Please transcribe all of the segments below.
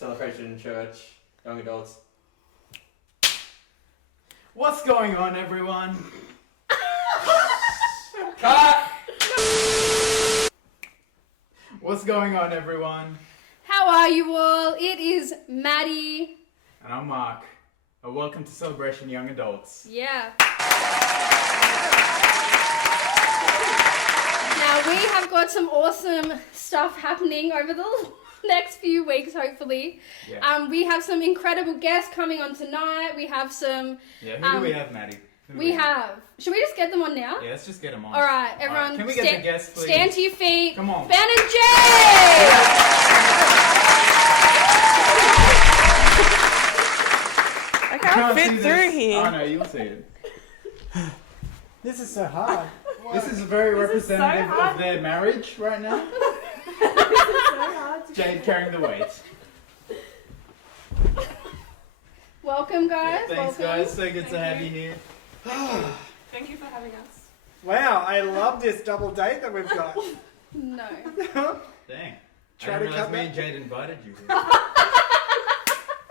Celebration Church, young adults. What's going on, everyone? Cut! What's going on, everyone? How are you all? It is Maddie. And I'm Mark. And welcome to Celebration Young Adults. Yeah. Now we have got some awesome stuff happening over the next few weeks, hopefully. Yeah. We have some incredible guests coming on tonight. We have some... Yeah, who do we have, Maddie? We have... Should we just get them on now? Yeah, let's just get them on. Alright, everyone. Can we get the guests, please? Stand to your feet. Come on. Ben and Jade! I can't fit through here. Oh no, you'll see it. This is so hard. This is very representative so hard. of their marriage right now. This is so hard to Jade carrying the weight. Welcome, guys. Yeah, thanks, Welcome. guys. So good to have you here. Thank you for having us. Wow, I love this double date that we've got. No. Dang. Try I to didn't cut realize me that. and Jade invited you here.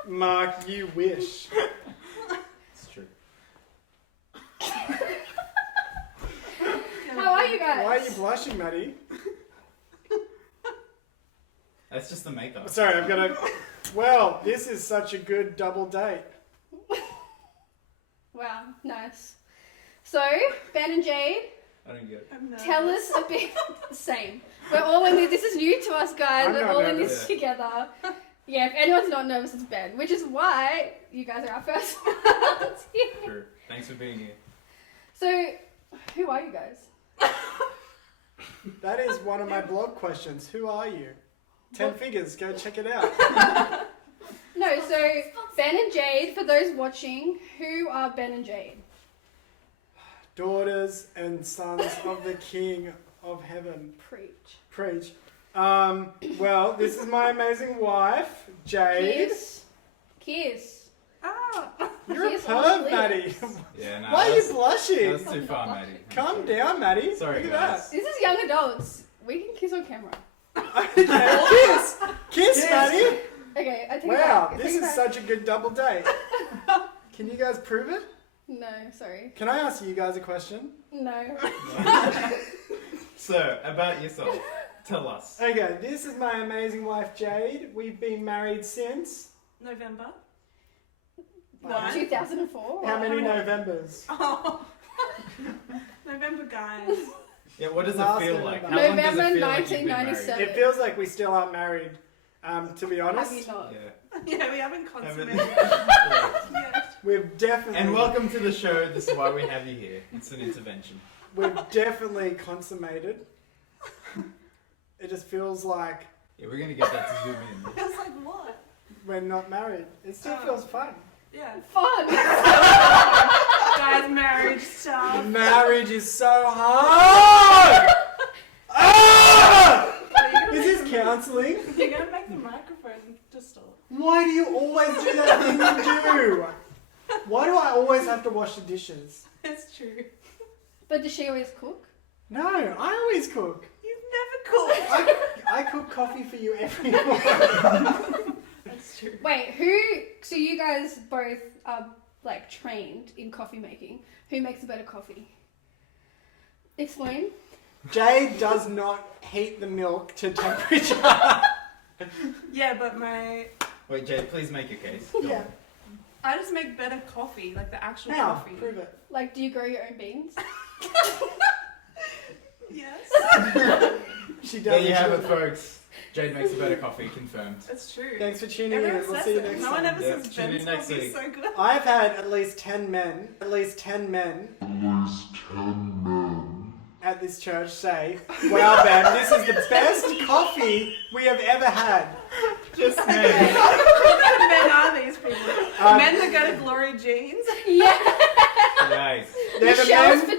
Mark, you wish. It's true. How are you guys? Why are you blushing, Maddie? That's just the makeup. Sorry, I've got to... Well, this is such a good double date. Wow, nice. So, Ben and Jade, I don't get it. I'm nervous. tell us a bit. Same. We're all in this. This is new to us, guys. I'm We're not all in nervous. this together. Yeah, if anyone's not nervous, it's Ben. Which is why you guys are our first ones here. True. Thanks for being here. So, who are you guys? That is one of my blog questions. Who are you? 10 figures, go check it out. No, so Ben and Jade, for those watching, who are Ben and Jade? Daughters and sons of the King of Heaven. Preach. Preach. Well, this is my amazing wife, Jade. Kiss. Ah, You're a Kiss on the perv, lips. Maddie. Yeah, no. Why are you blushing? That's too far, Maddie. Calm down, Maddie. Sorry, Look at guys. This is young adults. We can kiss on camera. that. Kiss! Kiss, Maddie! Okay, I take it Wow, back. I this take it is back. such a good double date. Can you guys prove it? No, sorry. Can I ask you guys a question? No. So, about yourself. Tell us. Okay, this is my amazing wife, Jade. We've been married since... November. Wow. 2004. How many Novembers? Oh. November, guys. Yeah, what does Last it feel like? November. How long does it November feel like you've been married? 1997. It feels like we still aren't married, to be Have honest. you not? Yeah. Yeah, we haven't consummated. Yeah. Yeah. We've definitely... And welcome to the show. This is why we have you here. It's an intervention. We've definitely consummated. It just feels like Yeah, we're gonna get that to zoom in. I was like, what? we're not married. It still Oh. feels fun. Yeah. Fun. Guys, marriage stuff. Marriage is so hard! Ah! Are you Is this counselling? You're gonna make the microphone distort. Why do you always do that thing you do? Why do I always have to wash the dishes? It's true. But does she always cook? No, I always cook. You've never cooked. I cook coffee for you every morning. That's true. Wait, who? So you guys both are like trained in coffee making. Who makes a better coffee? Explain. Jade does not heat the milk to temperature. Yeah, but my... Wait, Jade, please make your case. Yeah. I just make better coffee, like the actual How? coffee. Prove it. Like, do you grow your own beans? Yes. She does. There you have it, folks. Jade makes a better coffee, confirmed. That's true. Thanks for tuning in. Everyone We'll says see you it. next No one time. ever Yeah, says tune in Ben's next coffee week. is so good. I've had at least 10 men at this church say, "Wow, Ben, this is the best coffee we have ever had." Just What me. kind of men are these people? Men that go to Glory Jeans? Yeah. Nice. They're the Michelle's men.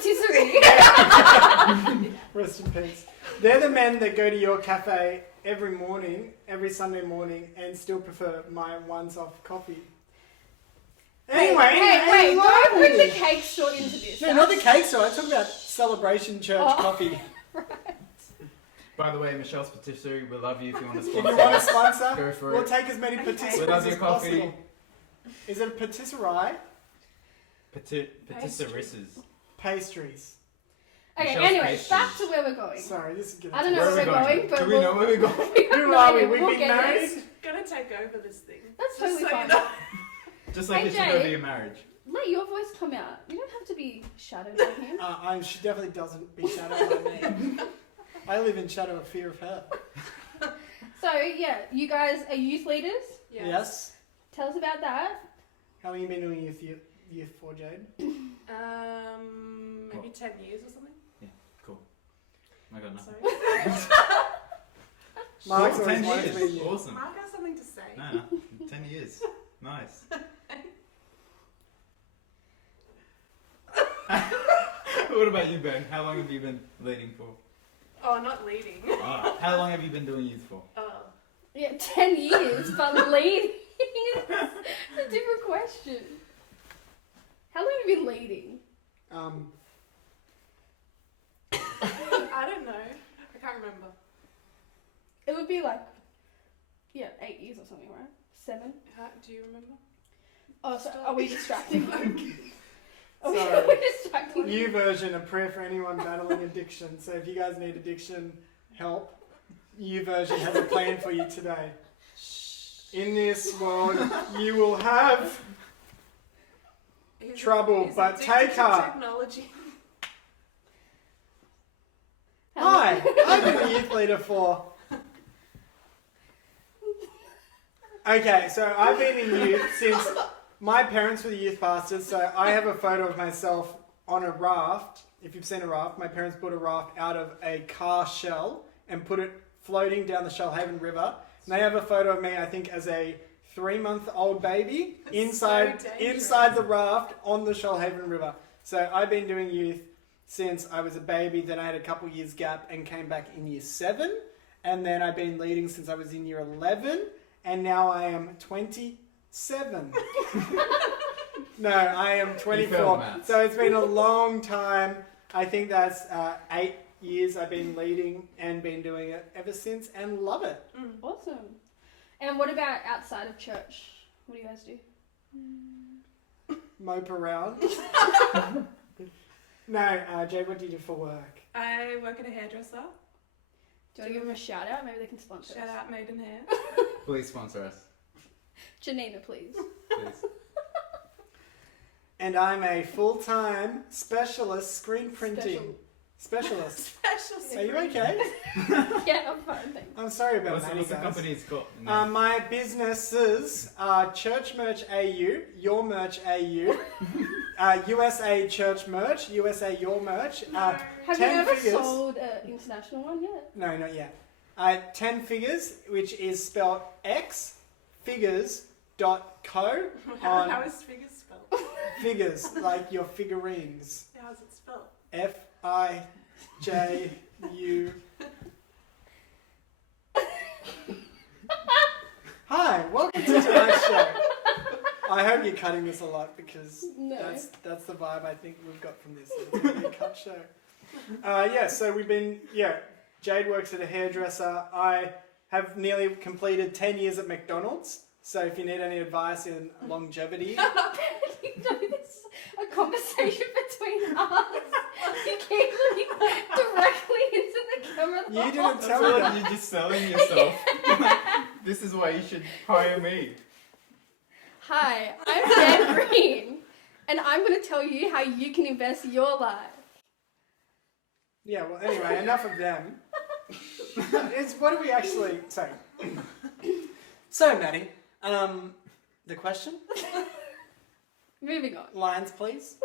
patisserie. Rest in peace. They're the men that go to your cafe every morning, every Sunday morning, and still prefer my once-off coffee. Anyway, Hey, anyway. don't bring the cake short into this. No, not the cake store. I talk about Celebration Church Oh. coffee. By the way, Michelle's Patisserie, we love you if you want to If sponsor. you want to sponsor, Go for we'll it. take as many Okay. patisseries We love as your coffee. possible. Is it a patisserie? Patisseries. Pastries. Okay, Michelle's anyway, pastries. back to where we're going. Sorry, this is getting I don't know Where where are we we're going, but Do we know where we're going? Who are we? We've We'll been get there. married? It's gonna take over this thing. That's Just totally so fine. you know. Just like Hey, it took Jay. over your marriage. Let your voice come out. You don't have to be shadowed by him. She definitely doesn't be shadowed by me. I live in shadow of fear of her. So, yeah, you guys are youth leaders. Yes. Tell us about that. How long have you been doing youth for, Jade? Maybe 10 years or something. Cool. I got nothing. Sorry. Mark's Cool, always 10 wanted to be years. you. Awesome. Mark has something to say. No, 10 years. Nice. What about you, Ben? How long have you been leading for? Oh, not leading. How long have you been doing youth for? Oh. Yeah, 10 years, but leading is a different question. How long have you been leading? I don't know. I can't remember. It would be like, 8 years or something, right? 7? Do you remember? Oh, so are we distracting you? Are Sorry. we distracting you? New version, a prayer for anyone battling addiction. So if you guys need addiction help, New version has a plan for you today. In this world, you will have trouble, He's but addicted take to heart. technology. Hi, I've been a youth leader for. Okay, so I've been in youth since my parents were the youth pastors, so I have a photo of myself on a raft. If you've seen a raft, my parents built a raft out of a car shell and put it floating down the Shoalhaven River. And they have a photo of me, I think, as a 3-month-old baby inside so dangerous. inside the raft on the Shoalhaven River. So I've been doing youth since I was a baby, then I had a couple years gap and came back in year 7. And then I've been leading since I was in year 11. And now I am 27. No, I am You failed 24. maths. So it's been a long time. I think that's 8 years I've been leading and been doing it ever since and love it. Awesome. And what about outside of church? What do you guys do? Mope around. No, Jade, what do you do for work? I work at a hairdresser. Do you want to give them a shout out? Maybe they can sponsor Shout us. out Maiden Hair. Please sponsor us. Janina, please. Please. And I'm a full-time specialist screen printing. Specialist. Special Are you okay? Yeah, I'm fine, thanks. I'm sorry about What's that. the company's called? My businesses are Church Merch AU, Your Merch AU, USA Church Merch, USA Your Merch. Have you 10 ever figures. sold an international one yet? No, not yet. 10 figures, which is spelled xfigures.co How is figures spelled? figures, like your figurines. How's it spelled? FIJU. Hi, welcome to tonight's show. I hope you're cutting this a lot because No. that's the vibe I think we've got from this. It's going to be a cut show. So we've been, Jade works at a hairdresser. I have nearly completed 10 years at McDonald's. So if you need any advice in longevity, You know, this is a conversation between us. You keep looking directly into the camera. you didn't That's tell me what that. you're just selling yourself. This is why you should hire me. Hi, I'm Dan Green, and I'm going to tell you how you can invest your life. Yeah, well, anyway, enough of them. What do we actually say? So, Maddie, the question? Moving on. Lines, please.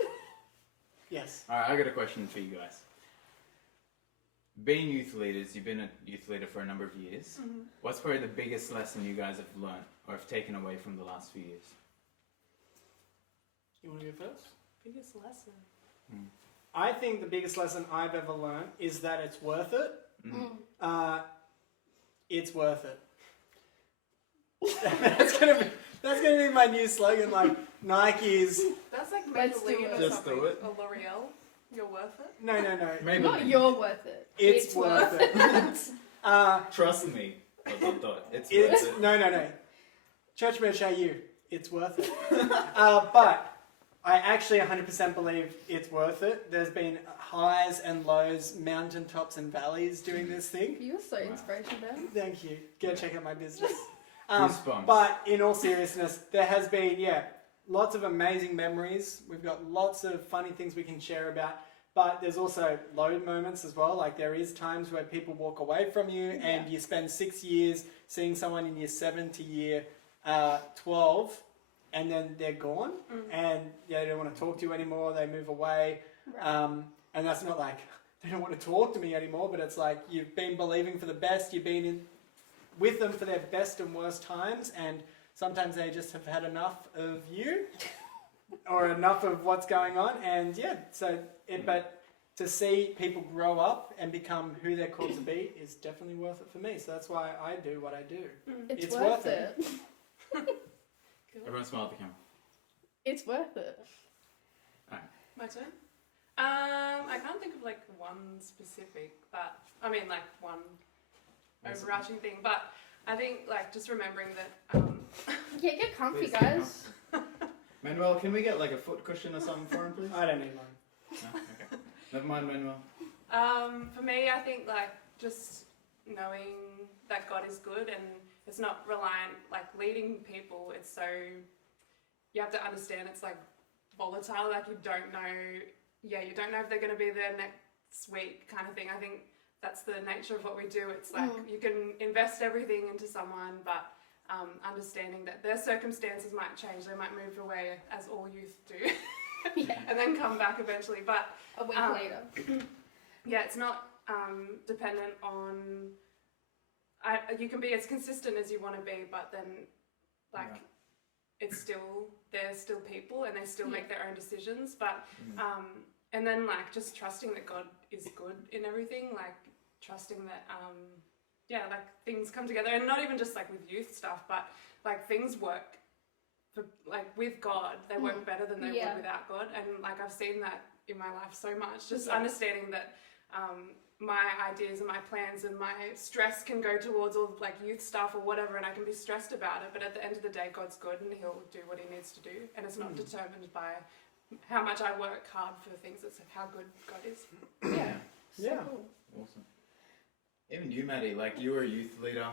Yes. Alright, I got a question for you guys. Being youth leaders, you've been a youth leader for a number of years. Mm-hmm. What's probably the biggest lesson you guys have learned or have taken away from the last few years? You want to go first? Biggest lesson. I think the biggest lesson I've ever learned is that it's worth it. It's worth it. That's gonna be my new slogan. Like Nike's. That's like Let's do Maybelline it. or Just something. do it. Or L'Oreal. You're worth it. No. Maybe. Not you're worth it. It's worth it. Trust me. ... It's It's worth it. no. Church merch AU, it's worth it. But I actually 100% believe it's worth it. There's been highs and lows, mountaintops and valleys doing this thing. You're so inspirational, Ben. Thank you. Go check out my business. Goosebumps. But in all seriousness, there has been, lots of amazing memories. We've got lots of funny things we can share about. But there's also low moments as well. Like there is times where people walk away from you and you spend 6 years seeing someone in year 7 to year 12 and then they're gone and they don't want to talk to you anymore. They move away. Right. And that's not like they don't want to talk to me anymore, but it's like you've been believing for the best. You've been with them for their best and worst times, and sometimes they just have had enough of you or enough of what's going on. And but to see people grow up and become who they're called to be is definitely worth it for me. So that's why I do what I do. It's worth it. Everyone smile at the camera. It's worth it. My turn? I can't think of like one specific, but I mean like one overarching thing, but I think like just remembering that Yeah, get comfy, Please, guys. Manuel, can we get like a foot cushion or something for him, please? I don't need one. No? Okay. Never mind, Manuel. for me I think like just knowing that God is good and it's not reliant, like leading people, it's so, you have to understand it's like volatile, like you don't know if they're going to be there next week kind of thing. I think that's the nature of what we do. It's like you can invest everything into someone, but understanding that their circumstances might change. They might move away, as all youth do, and then come back eventually. But A week later. it's not dependent on... you can be as consistent as you want to be, but then it's still, they're still people and they still make their own decisions. But and then like just trusting that God is good in everything, like trusting that like things come together, and not even just like with youth stuff, but like things work for, like with God, they work better than they would without God. And like I've seen that in my life so much, just understanding that my ideas and my plans and my stress can go towards all like youth stuff or whatever, and I can be stressed about it, but at the end of the day God's good and he'll do what he needs to do, and it's not determined by how much I work hard for things, it's how good God is. So cool. Awesome. Even you, Maddie, like you were a youth leader.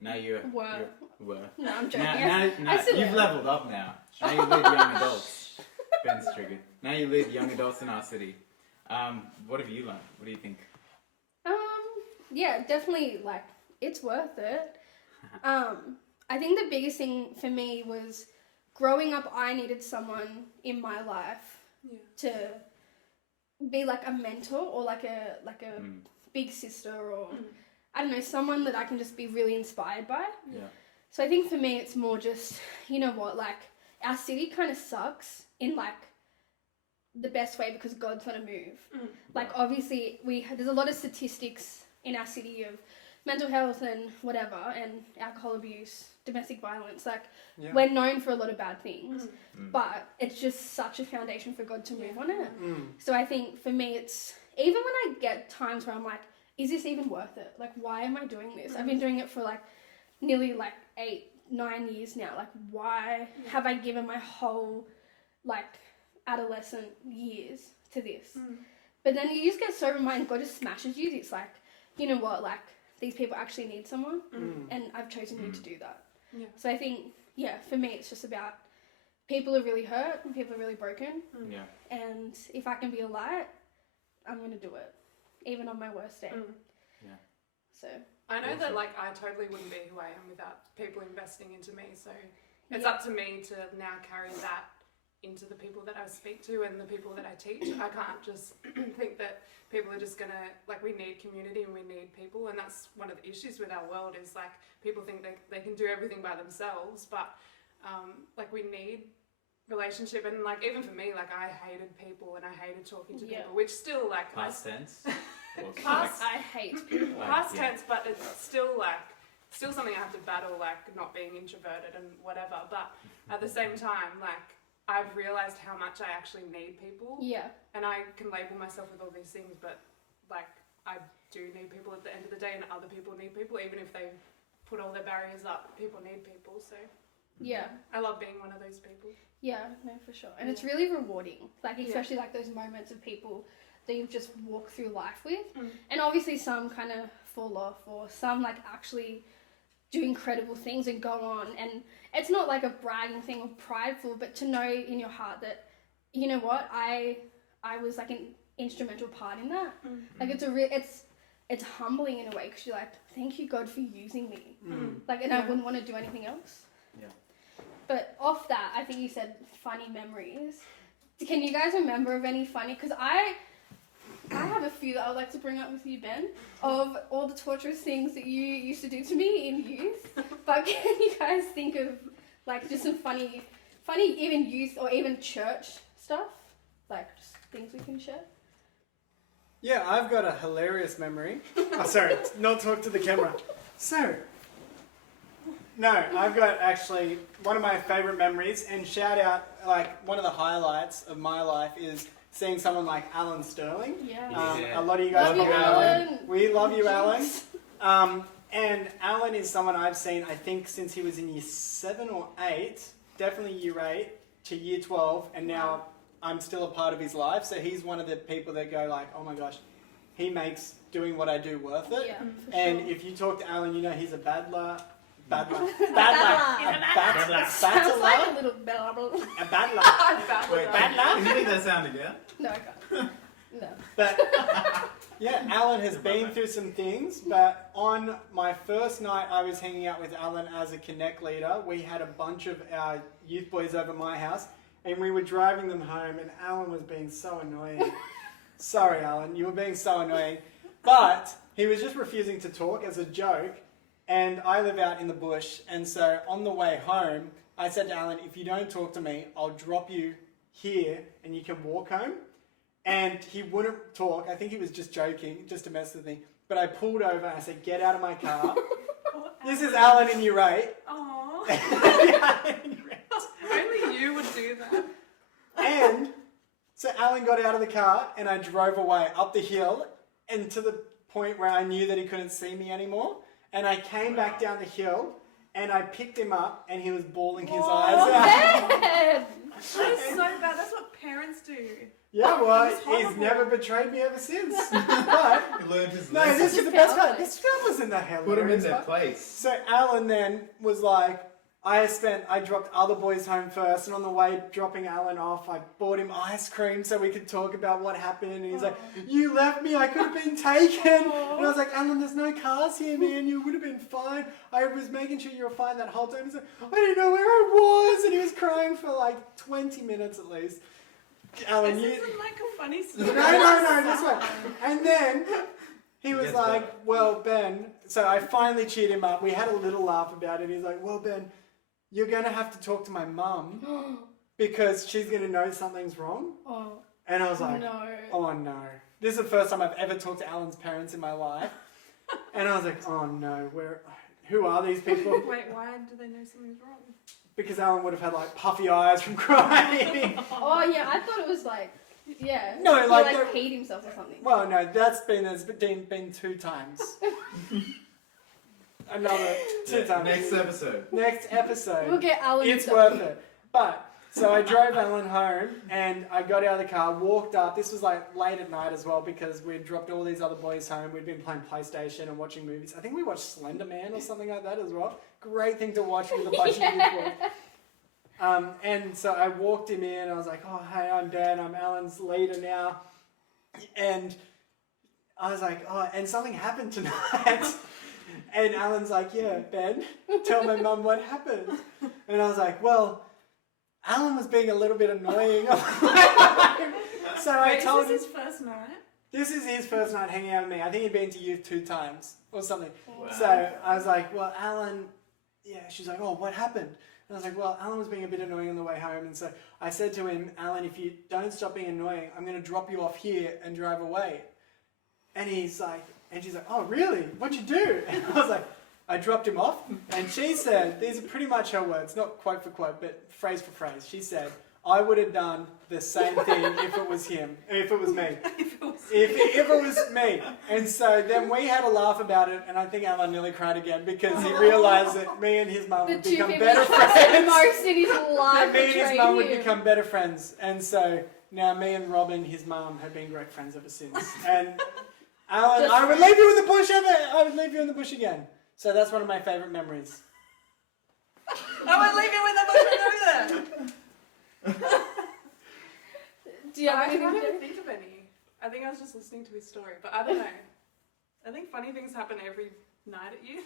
Now you're Were. were. No, I'm joking. Now, I still you've am. leveled up now. Now you lead young adults. Ben's triggered. Now you lead young adults in our city. What have you learned? What do you think? Yeah, definitely, like, it's worth it. I think the biggest thing for me was growing up, I needed someone in my life to be like a mentor or like a big sister or, I don't know, someone that I can just be really inspired by. Yeah. So I think for me, it's more just, you know what, like, our city kind of sucks in, like, the best way because God's gonna move. Like, obviously, there's a lot of statistics in our city of mental health and whatever, and alcohol abuse, domestic violence. Like, we're known for a lot of bad things, but it's just such a foundation for God to move on it. So I think for me, it's, even when I get times where I'm like, is this even worth it? Like, why am I doing this? I've been doing it for like nearly like 8-9 years now. Like, why have I given my whole like adolescent years to this? But then you just get so reminded, God just smashes you. It's like, you know what, like, these people actually need someone, and I've chosen you to do that. So I think, for me, it's just about people are really hurt and people are really broken. And if I can be a light, I'm going to do it, even on my worst day. So I know that like I totally wouldn't be who I am without people investing into me, so it's up to me to now carry that into the people that I speak to and the people that I teach. I can't just think that people are just gonna, like, we need community and we need people, and that's one of the issues with our world is like people think they can do everything by themselves, but like we need relationship. And like even for me, like I hated people and I hated talking to people, which still like Past tense. I hate people. Past tense, but it's still something I have to battle, like not being introverted and whatever. But at the same time, like I've realized how much I actually need people. And I can label myself with all these things, but like I do need people at the end of the day, and other people need people, even if they put all their barriers up. People need people, so Yeah. I love being one of those people. Yeah, no, for sure. And it's really rewarding. Like, especially like those moments of people that you've just walked through life with. And obviously some kind of fall off, or some like actually do incredible things and go on. And it's not like a bragging thing or prideful, but to know in your heart that, you know what, I was like an instrumental part in that. Like it's humbling in a way, because you're like, thank you God for using me. Like, and I wouldn't want to do anything else. Yeah. But off that, I think you said funny memories. Can you guys remember of any funny? Because I have a few that I would like to bring up with you, Ben, of all the torturous things that you used to do to me in youth. But can you guys think of like just some funny even youth or even church stuff? Like just things we can share? Yeah, I've got a hilarious memory. Oh, sorry, not talk to the camera. So, no, I've got actually one of my favourite memories, and shout out, like, one of the highlights of my life is seeing someone like Alan Sterling. Yeah. A lot of you guys Love you, know Alan. We love you, Alan. And Alan is someone I've seen, I think, since he was in year 7 or 8, definitely year 8 to year 12, and now I'm still a part of his life. So he's one of the people that go like, oh my gosh, he makes doing what I do worth it. Yeah, for And sure. if you talk to Alan, you know he's a battler. Battler. Sounds like a little blah, blah, blah. A battler. Wait, can you make that sound again? No, I can't. No. But yeah, Alan has been through some things, but on my first night I was hanging out with Alan as a Connect leader. We had a bunch of our youth boys over my house, and we were driving them home, and Alan was being so annoying. Sorry, Alan, you were being so annoying. But he was just refusing to talk as a joke, and I live out in the bush, and so on the way home, I said to Alan, if you don't talk to me, I'll drop you here, and you can walk home. And he wouldn't talk. I think he was just joking, just to mess with me. But I pulled over and I said, get out of my car. This is Alan in year 8. Aww. Only you would do that. And so Alan got out of the car and I drove away up the hill and to the point where I knew that he couldn't see me anymore. And I came back down the hill and I picked him up and he was bawling his eyes out. Ben! That is so bad. That's what parents do. Yeah, well, That's he's horrible. never betrayed me ever since. But, He learned his no, lesson. this is the best part. This film was in the hell. Put him in their place. So Alan then was like, I dropped other boys home first, and on the way dropping Alan off, I bought him ice cream so we could talk about what happened. And he's like, you left me, I could have been taken. And I was like, Alan, there's no cars here, man, you would have been fine. I was making sure you were fine that whole time. He's like, I didn't know where I was. And he was crying for like 20 minutes at least. Alan, This isn't like a funny story. No, this one. And then he was gets like, better. well, Ben, so I finally cheered him up. We had a little laugh about it. He's like, well, Ben, you're going to have to talk to my mum because she's going to know something's wrong. Oh, And I was like, no. oh no. This is the first time I've ever talked to Alan's parents in my life. And I was like, oh no, who are these people? Wait, why do they know something's wrong? Because Alan would have had like puffy eyes from crying. Oh, yeah, I thought it was like, yeah. No, he like like the- peed himself or something. Well, no, there's been 2 times. Another 2 times. Next episode. Next episode. We'll get Alan. It's stuff. worth it. But, so I drove Alan home and I got out of the car, walked up. This was like late at night as well because we'd dropped all these other boys home. We'd been playing PlayStation and watching movies. I think we watched Slender Man or something like that as well. Great thing to watch with a bunch of people. And so I walked him in. I was like, oh, hey, I'm Dan. I'm Alan's leader now. And I was like, oh, and something happened tonight. And Alan's like, yeah, Ben, tell my mum what happened. And I was like, well, Alan was being a little bit annoying. So I Wait, told is him, this his first night? this is his first night hanging out with me. I think he'd been to youth 2 times or something. Wow. So I was like, well, Alan, yeah, she's like, oh, what happened? And I was like, well, Alan was being a bit annoying on the way home. And so I said to him, Alan, if you don't stop being annoying, I'm going to drop you off here and drive away. And he's like, and she's like, oh, really? What'd you do? And I was like, I dropped him off. And she said, these are pretty much her words, not quote for quote, but phrase for phrase. She said, I would have done the same thing if it was him, if it was me. If it was me. And so then we had a laugh about it, and I think Alan nearly cried again because he realised that me and his mum The would two become people better he trusts the friends. most in his That life me and his betrayed mum would him. become better friends. And so now me and Robin, his mum, have been great friends ever since. And Alan, Just I would leave you in the bush I would leave you in the bush again. So that's one of my favourite memories. I would leave you with the bush and over there. Do you have I anything can't to even do? think of any. I think I was just listening to his story, but I don't know. I think funny things happen every night at you.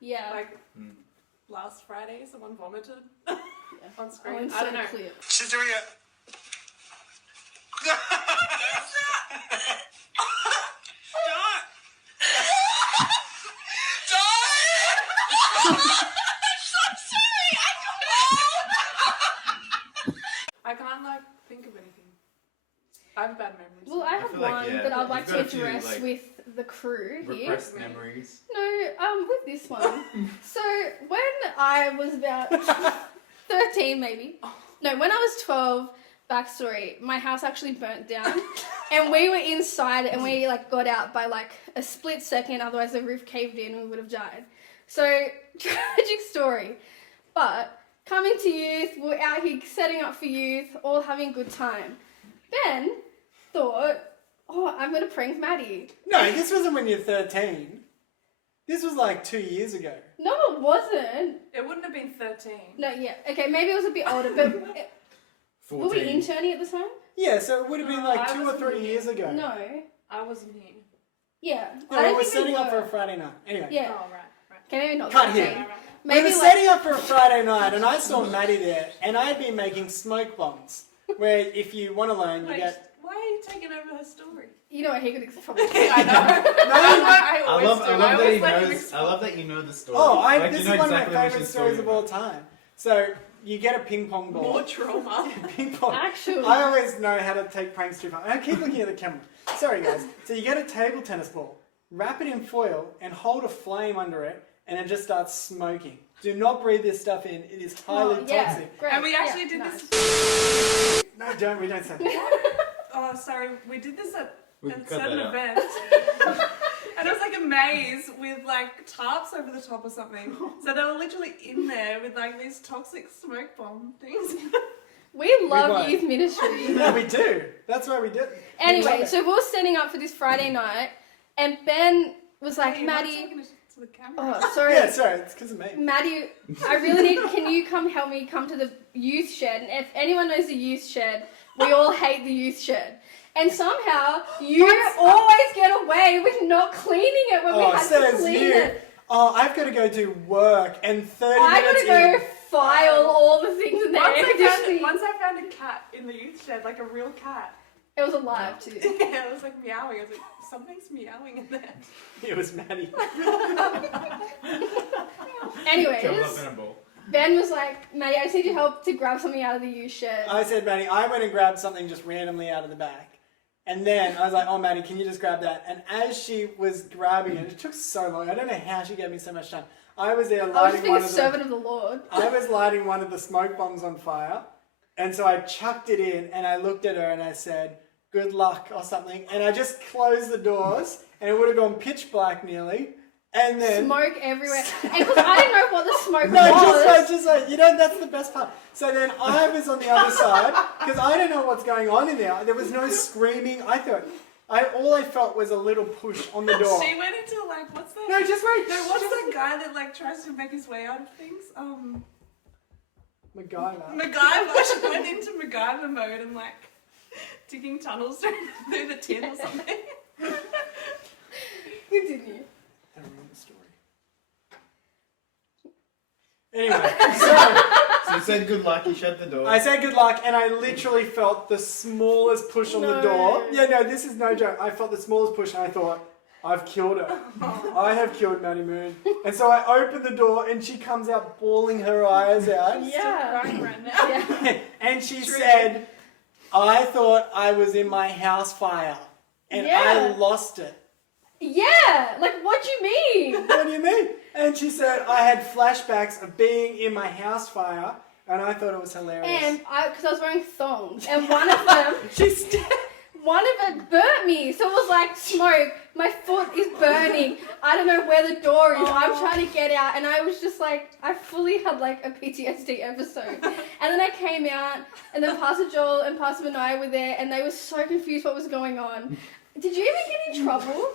Yeah. Like last Friday, someone vomited on screen. Oh, and I don't so know. clear. She's doing it. I can't like think of anything. I have bad memories. Well, I have feel like, one yeah, that I'd you've like to got a few, address like, with the crew here. Repressed memories. No, with this one. So when I was about 13, maybe. No, when I was 12. Backstory: my house actually burnt down, and we were inside, and we like got out by like a split second. Otherwise, the roof caved in, and we would have died. So tragic story. But coming to youth, we're out here setting up for youth, all having a good time. Ben thought, "Oh, I'm gonna prank Maddie." No, this wasn't when you're 13. This was like 2 years ago. No, it wasn't. It wouldn't have been 13. No, yeah, okay, maybe it was a bit older, but were we 14. interning at the time? Yeah, so it would have been No, like I 2 or wasn't 3 here. years ago. No. I wasn't here. Yeah. Yeah, I we don't were think setting we up for were. a Friday night. Anyway. Yeah. Oh, right. Okay, maybe not. Cut 13. here. Maybe we were like, setting up for a Friday night, and I saw Maddie there, and I had been making smoke bombs, where if you want to learn, you Wait, get... why are you taking over her story? you know what he could probably I know. I always love do. that he always let him knows. I explore. love that you know the story. Oh, Like, this you know is one exactly of my what favourite she's stories talking of all about. time. So, you get a ping pong ball. More trauma. Ping pong. Actually. I always know how to take pranks too far. I keep looking at the camera. Sorry, guys. So you get a table tennis ball, wrap it in foil, and hold a flame under it, and it just starts smoking. Do not breathe this stuff in. It is highly toxic. Great. And we actually Yeah, did nice. this. No, we don't say that. Oh, sorry. We did this at We a can cut certain that out. event. And it was like a maze with like tarps over the top or something. So they were literally in there with like these toxic smoke bomb things. We love won't. youth ministry. No, we do. That's why we did. Anyway, so we were setting up for this Friday night, and Ben was like, Hey, you're not Maddie. talking to the camera. Oh, sorry. Yeah, sorry. It's because of me. Maddie, I really need. Can you come help me come to the youth shed? And if anyone knows the youth shed, we all hate the youth shed. And somehow you always get away with not cleaning it when we Oh, had to says clean you. it. Oh, I've got to go do work, and 30 I minutes gotta in. go file all the things in there. Once I found a cat in the youth shed, like a real cat. It was alive too. Yeah, it was like meowing. I was like, something's meowing in there. It was Maddie. Anyways, Jump up in a ball. Ben was like, Maddie, I just need your help to grab something out of the youth shed. I said, Maddie, I went and grabbed something just randomly out of the back. And then I was like, oh, Maddie, can you just grab that? And as she was grabbing it, it took so long. I don't know how she gave me so much time. I was there I was lighting just being one a of servant of the Lord. I was lighting one of the smoke bombs on fire. And so I chucked it in and I looked at her and I said, good luck or something. And I just closed the doors and it would have gone pitch black nearly. And then... Smoke everywhere. And because I didn't know what the smoke No, was. just like, you know, that's the best part. So then I was on the other side, because I don't know what's going on in there. There was no screaming. I thought, all I felt was a little push on the door. She went into like, what's that? No, just wait. No, what's that guy that like tries to make his way out of things? MacGyver. MacGyver. She went into MacGyver mode and like digging tunnels through the tin or something. Continue. Don't ruin the story. Anyway, so So you said good luck, you shut the door. I said good luck, and I literally felt the smallest push on the No. door. Yeah, no, this is no joke. I felt the smallest push, and I thought, I've killed her. I have killed Maddie Moon. And so I opened the door, and she comes out bawling her eyes out. Yeah. Crying right now. Yeah. And she said, I thought I was in my house fire, and Yeah. I lost it. Yeah. Like, what do you mean? What do you mean? And she said, I had flashbacks of being in my house fire, And I thought it was hilarious. And because I was wearing thongs, and one of them, one of them burnt me. So it was like smoke. My foot is burning. I don't know where the door is. I'm trying to get out, and I was just like, I fully had like a PTSD episode. And then I came out, and then Pastor Joel and Pastor Benai were there, and they were so confused what was going on. Did you even get in trouble?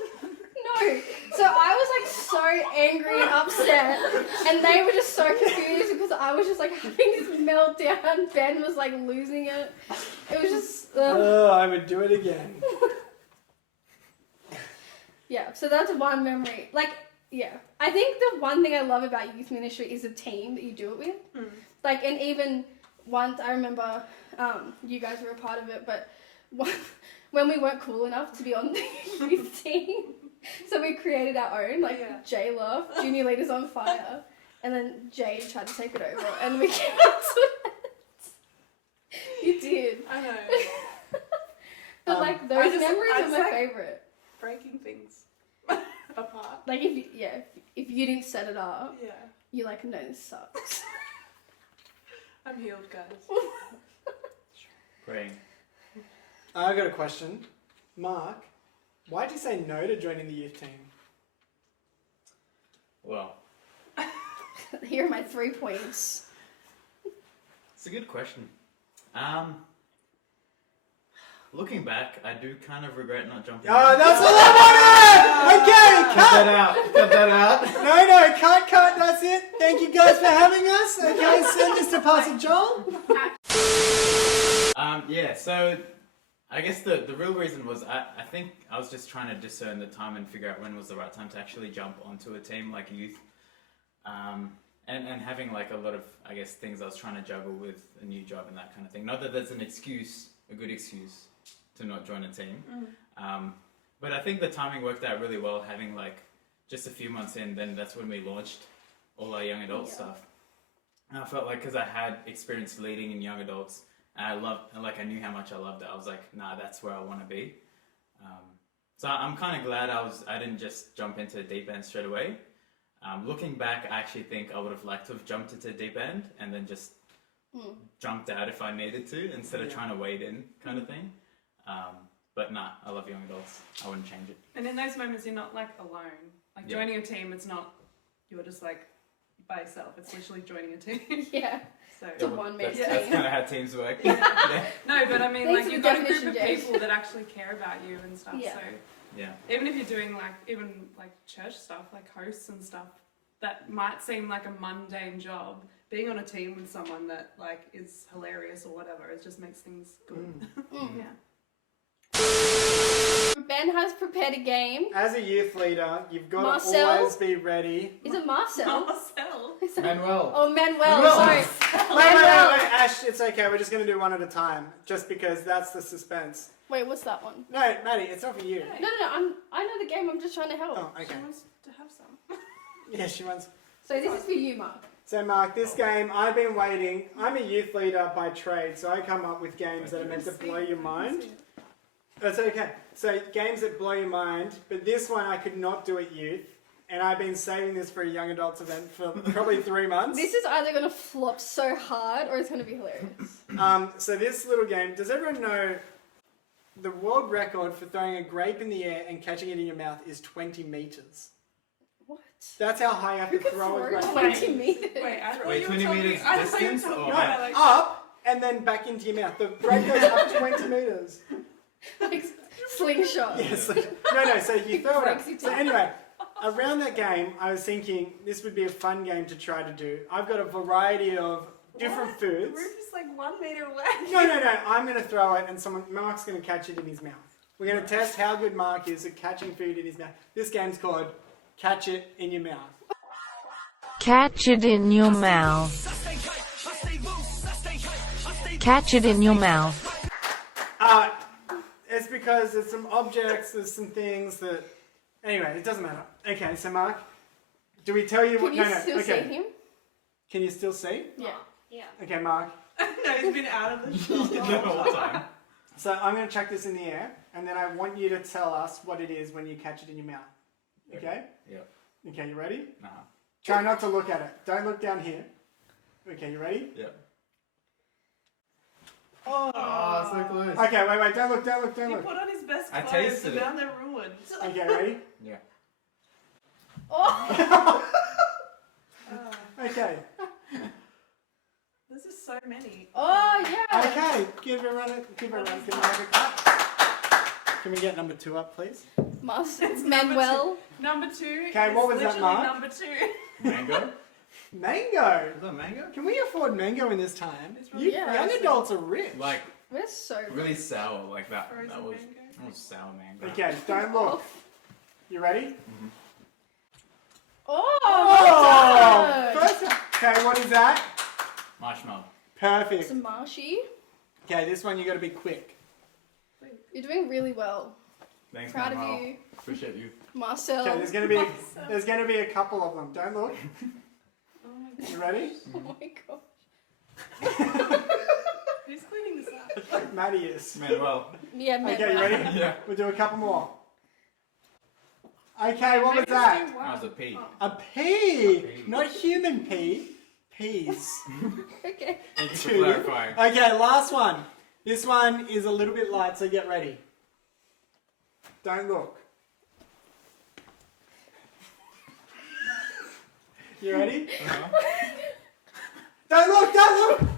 No. So I was like so angry and upset, and they were just so confused because I was just like having this meltdown. Ben was like losing it. It was just. Oh, I would do it again. Yeah, so that's one memory. Like, yeah. I think the one thing I love about youth ministry is the team that you do it with. Like, and even once I remember you guys were a part of it, but when we weren't cool enough to be on the youth team. So we created our own, like Jay Love, Junior Leaders on Fire, and then Jay tried to take it over, and we cancelled it. You did. I know. But like those memories I are my like favorite. breaking things apart. Like if you didn't set it up, Yeah. you're like, no, this sucks. I'm healed, guys. Praying. I got a question. Mark, why'd you say no to joining the youth team? Well, Here are my 3 points. it's a good question. Looking back, I do kind of regret not jumping. Oh, that's all I wanted! Okay, Cut cut! that out. Cut that out. No, cut, that's it. Thank you guys for having us. Okay, send this to Pastor Joel. Yeah, so I guess the real reason was I think I was just trying to discern the time and figure out when was the right time to actually jump onto a team like youth. And having like a lot of, I guess, things I was trying to juggle with a new job and that kind of thing. Not that there's an excuse, a good excuse to not join a team. But I think the timing worked out really well, having like just a few months in, then that's when we launched all our young adult stuff. And I felt like because I had experience leading in young adults, and I knew how much I loved it, I was like, nah, that's where I want to be. So I'm kind of glad I didn't just jump into deep end straight away. Looking back, I actually think I would have liked to have jumped into deep end and then just jumped out if I needed to, instead of trying to wade in kind of thing. But nah, I love young adults. I wouldn't change it. And in those moments, you're not like alone. Like joining a team, it's not, you're just like by yourself. It's literally joining a team. Yeah. So It's a one-man That's team. kind of how teams work. No, but I mean, Thanks like for you've the got a group definition, of Jay. people that actually care about you and stuff. Yeah. So Yeah. even if you're doing like church stuff, like hosts and stuff, that might seem like a mundane job. Being on a team with someone that like is hilarious or whatever, it just makes things good. Yeah. Ben has prepared a game. As a youth leader, you've got Marcel? to always be ready. Is it Marcel? Marcel. Is it- Manuel. Oh, Manuel. Manuel. Sorry. Wait, Ash, it's okay. We're just going to do one at a time, just because that's the suspense. Wait, what's that one? No, Maddie, it's not for you. No. I know the game. I'm just trying to help. Oh, okay. She wants to have some. Yeah, she wants. So this is for you, Mark. So, Mark, this game, I've been waiting. I'm a youth leader by trade, so I come up with games that are meant to blow your mind. That's okay. So, games that blow your mind, but this one I could not do at youth, and I've been saving this for a young adults event for probably 3 months. This is either going to flop so hard or it's going to be hilarious. So this little game, does everyone know the world record for throwing a grape in the air and catching it in your mouth is 20 meters? What? That's how high you have to Who could throw a throw grape. 20 meters? Wait, I thought Wait, you were 20 talking- meters I thought you were distance talking or about, height? like, Up and then back into your mouth. The grape goes up 20 meters. Like slingshot. Yes. No, so you throw it Breaks up. your So teeth. anyway, around that game, I was thinking this would be a fun game to try to do. I've got a variety of different The foods. roof is like 1 meter away. No. I'm going to throw it and Mark's going to catch it in his mouth. We're going to test how good Mark is at catching food in his mouth. This game's called Catch It in Your Mouth. Catch it in your mouth. Catch it in your mouth. It's because there's some objects, there's some things that... Anyway, it doesn't matter. Okay, so Mark, do we tell you Can what... you still see okay. him? Can you still see? Yeah. Okay, Mark. No, he's been out of the shot. The whole time. So I'm going to chuck this in the air, and then I want you to tell us what it is when you catch it in your mouth. Okay? Yep. Okay, you ready? Nah. Try not to look at it. Don't look down here. Okay, you ready? Yep. Oh, so close. Okay, wait, don't look, don't He look. put on his best I clothes tasted and it. now they're ruined. Okay, ready? Yeah. Oh, Okay. This is so many. oh yeah. Okay, give it a run. Can we have a cut? Can we get number 2 up, please? It's Manuel. Number 2. Okay, what was is that, literally Mark? Number 2. Mango? Mango. Is that mango? Can we afford mango in this time? It's You really young frozen. adults are rich. Like, We're so really sour, like that. Frozen That was mango. sour mango. Okay, don't look. You ready? Oh, First, okay, what is that? Marshmallow. Perfect. it's marshy. Okay, this one you got to be quick. You're doing really well. Thanks, Proud of Manuel. you, Appreciate you. Marcel. Okay, there's gonna be a couple of them. Don't look. Oh my god. You ready? Oh my gosh. Who's cleaning this up? Maddie is. Manuel. Yeah, Manuel. Okay, you ready? Yeah. We'll do a couple more. Okay, what was Maybe that? let's do one. That was a pea. A pea, A pea. not human pea. Peas. Okay. Thank you for Two. clarifying. Okay, last one. This one is a little bit light, so get ready. Don't look. You ready? Don't look, don't look! Okay,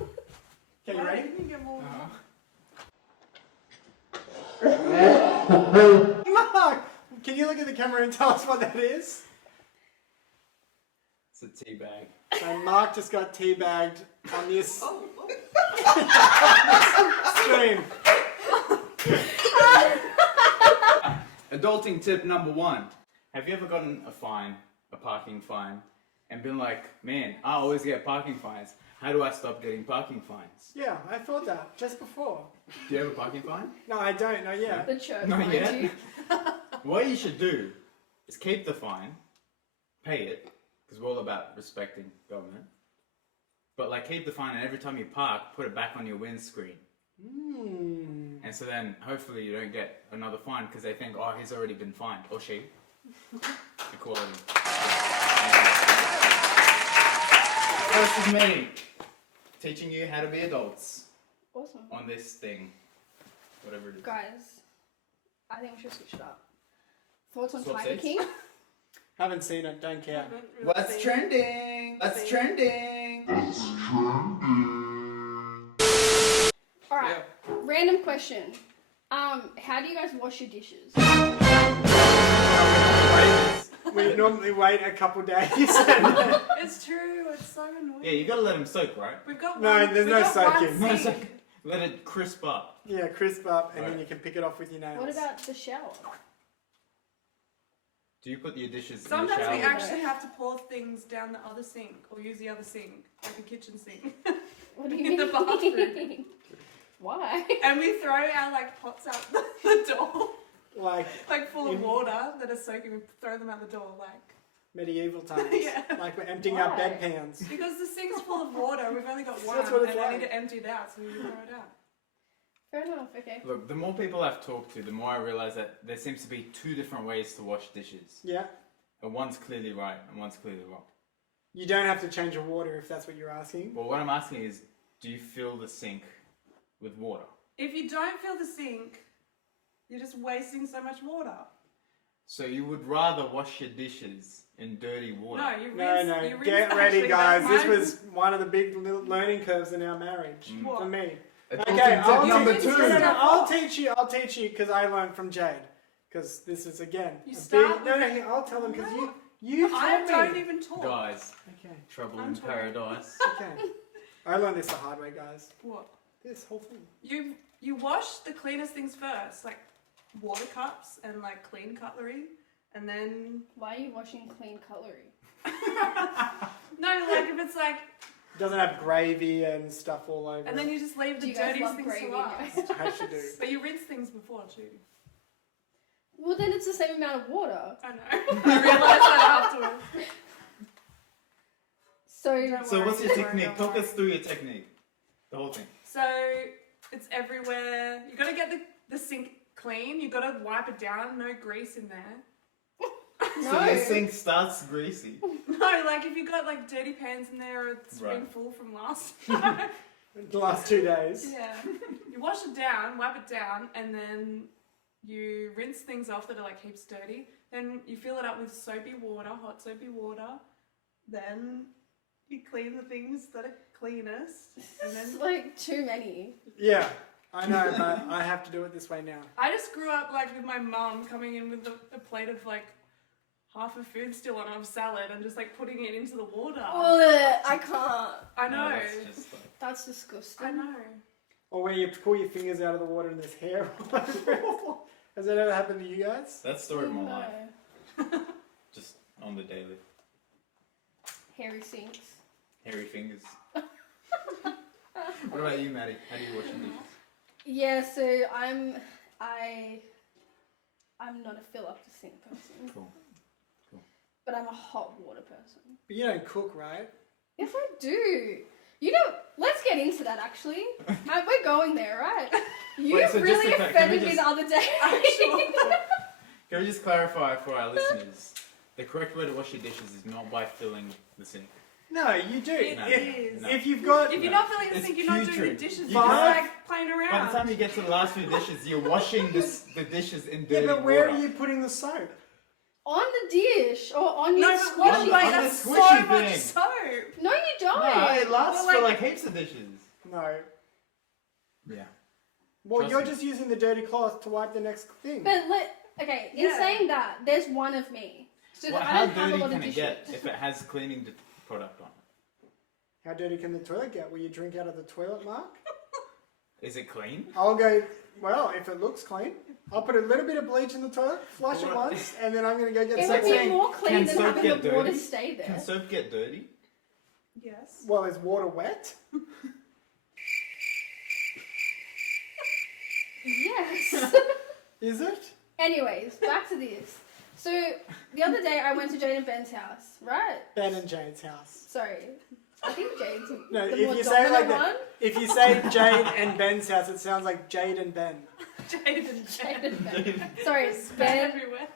you Why ready? didn't you get more? Mark! Can you look at the camera and tell us what that is? It's a tea bag. So Mark just got teabagged on this Oh, stream. Adulting tip number 1. Have you ever gotten a parking fine, and been like, man, I always get parking fines. How do I stop getting parking fines? Yeah, I thought that just before. Do you have a parking fine? No, I don't know yet. The church Not behind yet. you. What you should do is keep the fine, pay it, because we're all about respecting government. But like keep the fine, and every time you park, put it back on your windscreen. And so then hopefully you don't get another fine because they think, oh, he's already been fined, or she. Equality. First is me, teaching you how to be adults Awesome. on this thing, whatever it is. Guys, I think we should switch it up. Thoughts on Swap Tiger seats? King? Haven't seen it, don't care. Haven't really What's seen- trending? What's seen- trending? Alright, random question. How do you guys wash your dishes? We normally wait a couple days. It's true. It's so annoying. Yeah, you gotta let them soak, right? We've got No, one. there's we've no got soaking. one No sink. Let it crisp up. Yeah, crisp up, and then Right. you can pick it off with your nails. What about the shower? Do you put your dishes Sometimes in the we shower? actually have to pour things down the other sink or use the other sink, like a kitchen sink. What do you In mean? the bathroom. Why? And we throw our like pots out the door, Like like full of In- water that are soaking. We throw them out the door, like medieval times. Yeah. Like we're emptying out Why? bedpans. because the sink's full of water. We've only got one, That's what it's and I like. need to empty it out, so we throw it out. Fair enough, okay. Look, the more people I've talked to, the more I realize that there seems to be 2 different ways to wash dishes. Yeah. And one's clearly right and one's clearly wrong. You don't have to change your water if that's what you're asking. Well, what I'm asking is, do you fill the sink with water? If you don't fill the sink, you're just wasting so much water. So you would rather wash your dishes in dirty water? No, you rinse. No, you rinse get ready, actually, guys. that's This mine. was one of the big learning curves in our marriage What? for me. Adulting Okay, tip I'll number teach, 2. no, I'll teach you. I'll teach you because I learned from Jade. Because this is again You a start big. No, with- I'll tell them because No. you I taught don't me. even talk. Guys, Okay, trouble I'm in talking. paradise. okay. I learned this the hard way, guys. What? This whole thing. You wash the cleanest things first, like water cups and like clean cutlery, and then Why are you washing clean cutlery? no, like if it's like, Doesn't have gravy and stuff all over. and then you just leave Do the you guys dirtiest love things gravy to in your last. house? I should do. But you rinse things before too. Well, then it's the same amount of water. I know. I realised that afterwards. So, Don't So worry, what's your don't worry, technique? don't Talk worry. us through your technique. The whole thing. So it's everywhere. You gotta get the sink clean. You gotta wipe it down. No grease in there. no. So your sink starts greasy. No, like if you got like dirty pans in there or it's Right. been full from last time. The last 2 days. Yeah. wash it down, wipe it down, and then you rinse things off that are like heaps dirty. Then you fill it up with soapy water, hot soapy water. Then you clean the things that are cleanest. And It's then like too many. Yeah, I know, but I have to do it this way now. I just grew up like with my mum coming in with a plate of like half a food still on a salad and just like putting it into the water. Ugh, I can't. I know. No, that's just like, That's disgusting. I know. Or where you pull your fingers out of the water and there's hair all over it. Has that ever happened to you guys? that's the story of my No. life. Just on the daily. Hairy sinks. Hairy fingers. What about you, Maddie? How do you wash your dishes? Yeah, so I'm not a fill up the sink person, Cool. but I'm a hot water person. But you don't cook, right? Yes, I do. You know, let's get into that actually. We're going there, right? You Wait, so just really a fact, can we offended me just- the other day. Can we just clarify for our listeners? The correct way to wash your dishes is not by filling the sink. No, you do. It No. is. No. If you've got... If you're No. not filling the It's sink, you're not doing the putrid. dishes. You You're just can't- like playing By around. the time you get to the last few dishes, you're washing the dishes in dirty Yeah, but where water. are you putting the soap? On the dish or on No, your but what squishy. like on the that's so squishy much thing. soap. No, you don't. No, it lasts Well, like- for like heaps of dishes. No. Yeah. Well, Trust you're me. just using the dirty cloth to wipe the next thing. But okay, in Yeah. saying that, there's one of me. So Well, I how don't have a dirty lot can of it dishes. get if it has cleaning product on it? How dirty can the toilet get? Will you drink out of the toilet, Mark? Is it clean? I'll go, well, if it looks clean, I'll put a little bit of bleach in the toilet, flush it What? once, and then I'm going to go get It It's would like be saying, more clean can than soap having get the water dirty? stay there. Can soap get dirty? Yes. Well, is water wet? Yes. Is it? Anyways, back to this. So the other day I went to Jade and Ben's house, right? Ben and Jane's house. Sorry. I think Jade's No, the if more you say it like dominant that, one. if you say Jade and Ben's house, it sounds like Jade and Ben. Jade and Jade Jade. and Ben. Sorry, it's Ben Ben, everywhere.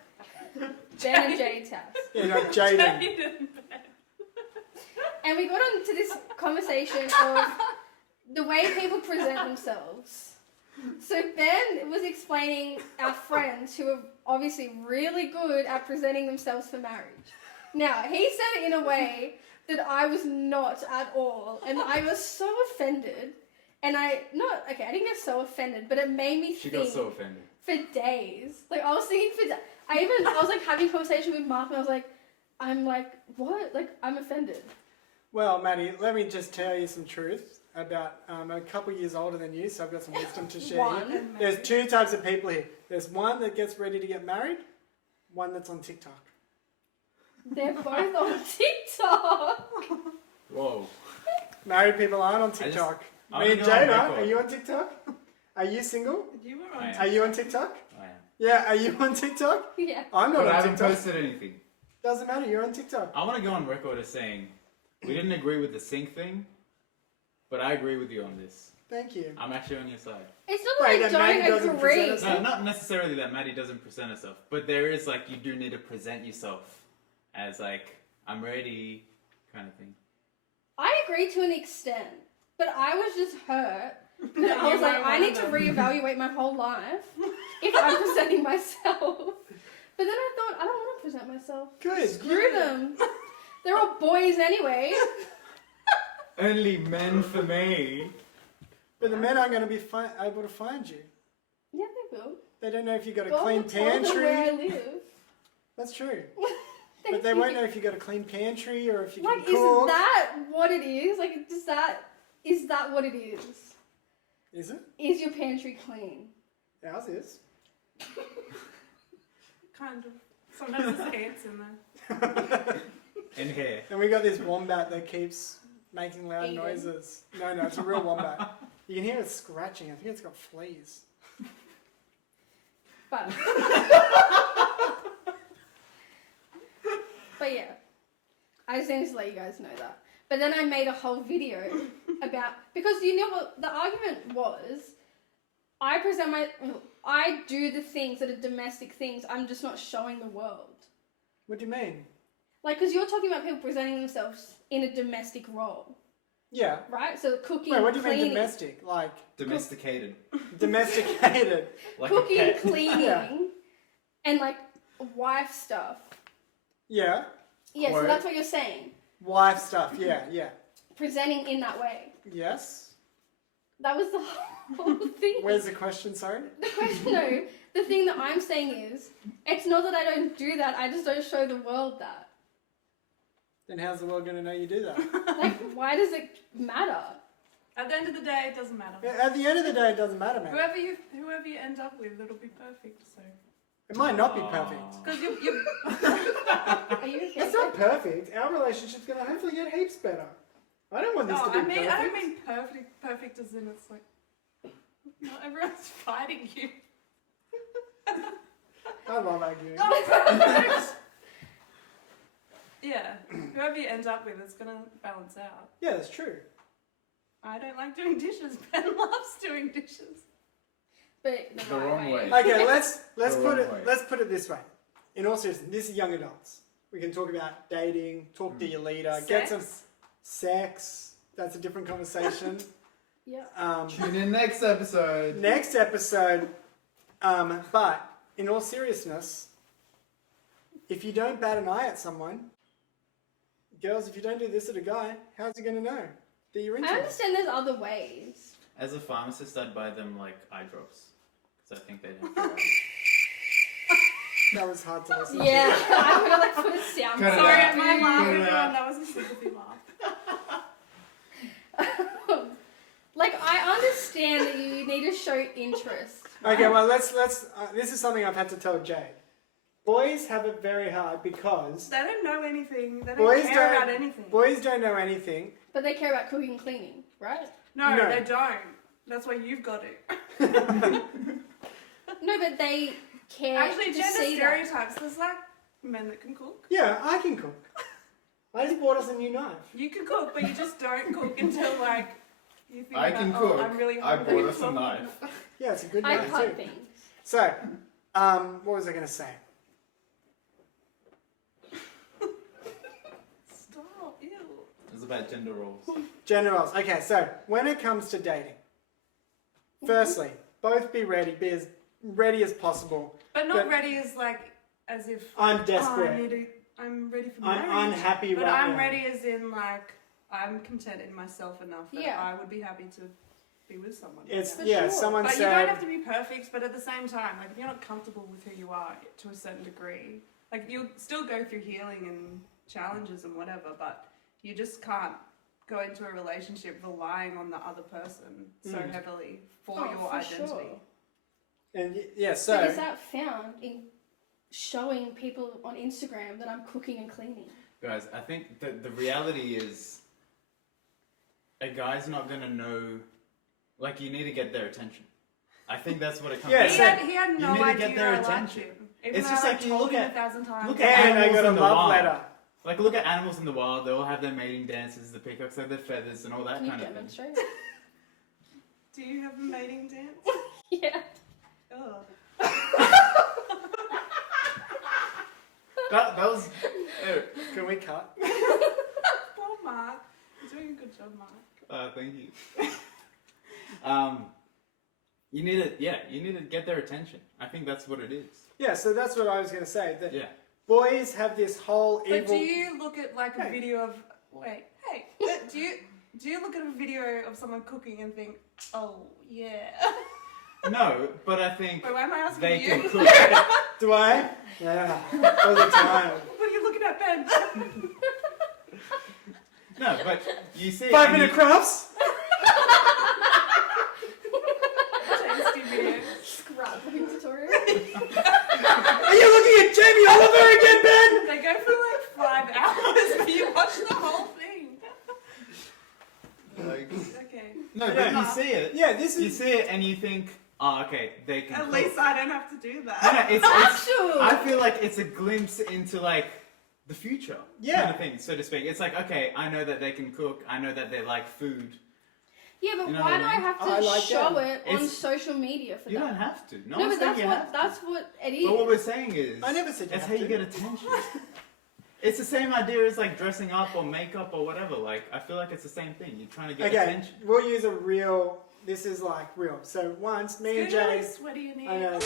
Ben and Jade's house. Yeah, no, Jade and... Jade and Ben. And we got into this conversation of the way people present themselves. So Ben was explaining our friends who are obviously really good at presenting themselves for marriage. Now, he said it in a way that I was not at all, and I was so offended. And I didn't get so offended, but it made me She think got so offended. for days. Like I was thinking for days. I was like having a conversation with Mark, and I was like, I'm like, what? Like I'm offended. Well, Maddie, let me just tell you some truth about a couple years older than you, so I've got some wisdom to share One. here. There's two types of people here. There's one that gets ready to get married, one that's on TikTok. They're both on TikTok. Whoa. Married people aren't on I just- TikTok. I Me and wanna go on Jada, record. are you on TikTok? Are you single? You were I on. am. Are you on TikTok? I am. Yeah, are you on TikTok? Yeah. I'm not But I on haven't TikTok. posted anything. Doesn't matter, you're on TikTok. I want to go on record as saying we didn't agree with the sink thing, but I agree with you on this. Thank you. I'm actually on your side. It's not Wait, like that Maddie don't doesn't agree. present us- No, not necessarily that Maddie doesn't present herself, but there is like you do need to present yourself as like I'm ready kind of thing. I agree to an extent, but I was just hurt. No, I was you like, weren't I one need of to them. reevaluate my whole life if I'm presenting myself. But then I thought, I don't want to present myself. Good. Screw them. They're all boys anyway. Only men for me. But the men aren't going to be able to find you. Yeah, they will. They don't know if you've got a God clean will tell them where I pantry. live. That's true. Thank But they you. won't know if you've got a clean pantry or if you Like, can is cook. that what it is? Like, is that what it is? Is it? Is your pantry clean? Ours is. Kind of. Sometimes there's ants in there. And hair. And we got this wombat that keeps making loud Aiden. noises. No, it's a real wombat. You can hear it scratching. I think it's got fleas. But yeah, I just wanted to let you guys know that. But then I made a whole video about, because you know what the argument was, I do the things that are domestic things, I'm just not showing the world. What do you mean? Like, because you're talking about people presenting themselves in a domestic role. Yeah. right? So cooking, Wait, what do you cleaning, mean domestic? Like Domesticated. domesticated? Like cooking, a pet. cleaning, Yeah. and like wife stuff. Yeah. Yeah, so Quote. that's what you're saying. Wife stuff. Yeah. Yeah. Presenting in that way. Yes. That was the whole thing. Where's the question? Sorry. The question, no, the thing that I'm saying is, it's not that I don't do that, I just don't show the world that. Then how's the world going to know you do that? Like, why does it matter? At the end of the day, it doesn't matter. Yeah, at the end of the day, it doesn't matter, man. Whoever you end up with, it'll be perfect. So. It might not be perfect. Because you Are you okay? It's not perfect. Our relationship's going to hopefully get heaps better. I don't want this to be perfect. I don't mean perfect. Perfect as in it's like not everyone's fighting you. I love arguing. Yeah, whoever you end up with, it's gonna balance out. Yeah, that's true. I don't like doing dishes. Ben loves doing dishes. But The wrong way. Okay, let's The put wrong it way. let's put it this way. In all seriousness, this is young adults. We can talk about dating, talk to your leader, get some sex. That's a different conversation. Yeah. Tune in next episode. Next episode. But in all seriousness, if you don't bat an eye at someone, girls, if you don't do this at a guy, how's he going to know that you're into I him? understand there's other ways. As a pharmacist, I'd buy them like eye drops because I think they'd have. That was hard to listen to. Yeah, I'm gonna like put a sound. Cut it Sorry, out. my laugh, Cut it everyone. out. That was a sympathy laugh. Like, I understand that you need to show interest. Okay, well, let's this is something I've had to tell Jade. Boys have it very hard because They don't know anything. They don't boys care about anything. Boys don't know anything. But they care about cooking and cleaning, right? No, No. they don't. That's why you've got it. No, but they care Actually, to gender see that. stereotypes. There's like men that can cook. Yeah, I can cook. I just bought us a new knife. You can cook, but you just don't cook until like you think I about, can oh, cook. I'm really I hungry. bought us a knife. Yeah, it's a good I knife cut too. things. So, what was I going to say? Stop, ew. It's about gender roles. Gender roles. Okay, so when it comes to dating, firstly, both be ready as possible. But not But- ready as like as if I'm oh, desperate. I'm ready for I'm marriage. unhappy But right I'm now. ready as in like I'm content in myself enough that Yeah. I would be happy to be with someone. It's For yeah. sure. Someone But you said. don't have to be perfect. But at the same time, like if you're not comfortable with who you are to a certain degree, like you'll still go through healing and challenges and whatever. But you just can't go into a relationship relying on the other person so Mm. heavily for Oh, your for identity. sure. And yeah, But so is that found in showing people on Instagram that I'm cooking and cleaning? Guys, I think the reality is a guy's not going to know, like, you need to get their attention. I think that's what it comes Yeah, down He to. so- had you no need to idea get their I liked attention. him. Even It's though just I like you told look him at- 1,000 times. look at and I animals got a in the love wild. letter. Like, look at animals in the wild. They all have their mating dances, the peacocks have their feathers and all that Can you kind of thing. demonstrate? Do you have a mating dance? Yeah. Oh. That was... Can we cut? Poor Mark. You're doing a good job, Mark. thank you. You need to get their attention. I think that's what it is. Yeah, so that's what I was going to say. That Yeah. boys have this whole But evil. do you look at like a Hey. video of do you look at a video of someone cooking and think, oh yeah? No, but I think Wait, why am I asking they you? can cook. Do I? Yeah, all the time. What are you looking at, Ben? No, but you see... 5 and minute you- crafts. Tasty video. Scrapbooking tutorial. Are you looking at Jamie Oliver again, Ben? They go for like 5 hours, but you watch the whole thing. Like, Okay. no, but Yeah. you see it. Yeah, this You is. see it and you think, oh, okay, they can At cook. least I don't have to do No, that. it's Actual. I feel like it's a glimpse into like the future Yeah. kind of thing, so to speak. It's like, okay, I know that they can cook. I know that they like food. Yeah, but You know why what do I I mean? have to I like show them. it on It's- social media for You that? don't have to. No, No, one's but saying you have to. that's what it is. But what we're saying is, I never said you that's have how you to. get attention. It's the same idea as like dressing up or makeup or whatever. Like, I feel like it's the same thing. You're trying to get Okay, attention. we'll use a real. This is like real. So once me and It's getting Jade, really sweaty in I here. know,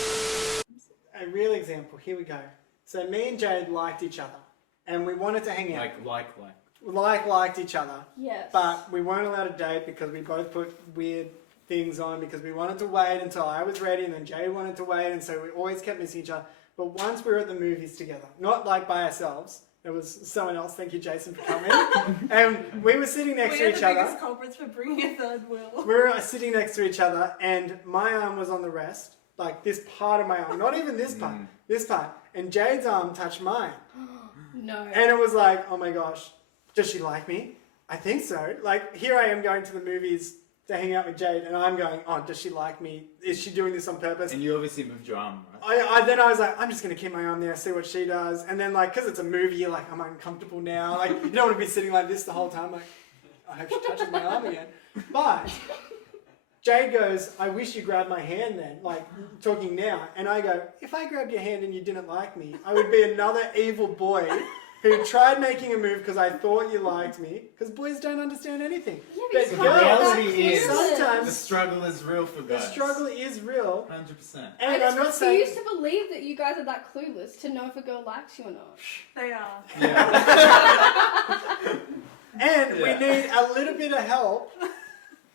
a real example. Here we go. So me and Jade liked each other, and we wanted to hang out. Liked each other, Yes. but we weren't allowed to date because we both put weird things on because we wanted to wait until I was ready, and then Jade wanted to wait, and so we always kept missing each other. But once we were at the movies together, not like by ourselves. There was someone else. Thank you, Jason, for coming. And we were sitting next to each We're the other. biggest culprits for bringing a third wheel. We were sitting next to each other, and my arm was on the rest, like this part of my arm, not even this part, this part. And Jade's arm touched mine, No. and it was like, oh my gosh, does she like me? I think so. Like here I am going to the movies to hang out with Jade, and I'm going, oh, does she like me? Is she doing this on purpose? And you obviously moved your arm, right? Then I was like, I'm just gonna keep my arm there, see what she does, and then like, cause it's a movie, you're like, I'm uncomfortable now. Like you don't want to be sitting like this the whole time. Like, I hope she touches my arm again. But Jade goes, I wish you grabbed my hand then, like talking now, and I go, if I grabbed your hand and you didn't like me, I would be another evil boy who tried making a move because I thought you liked me, because boys don't understand anything. Yeah, But but The you can't reality act is, clueless. sometimes the struggle is real for the guys. struggle is real, 100%. and I just I'm not saying. refuse to believe that you guys are that clueless to know if a girl likes you or not. They are. Yeah. And Yeah. we need a little bit of help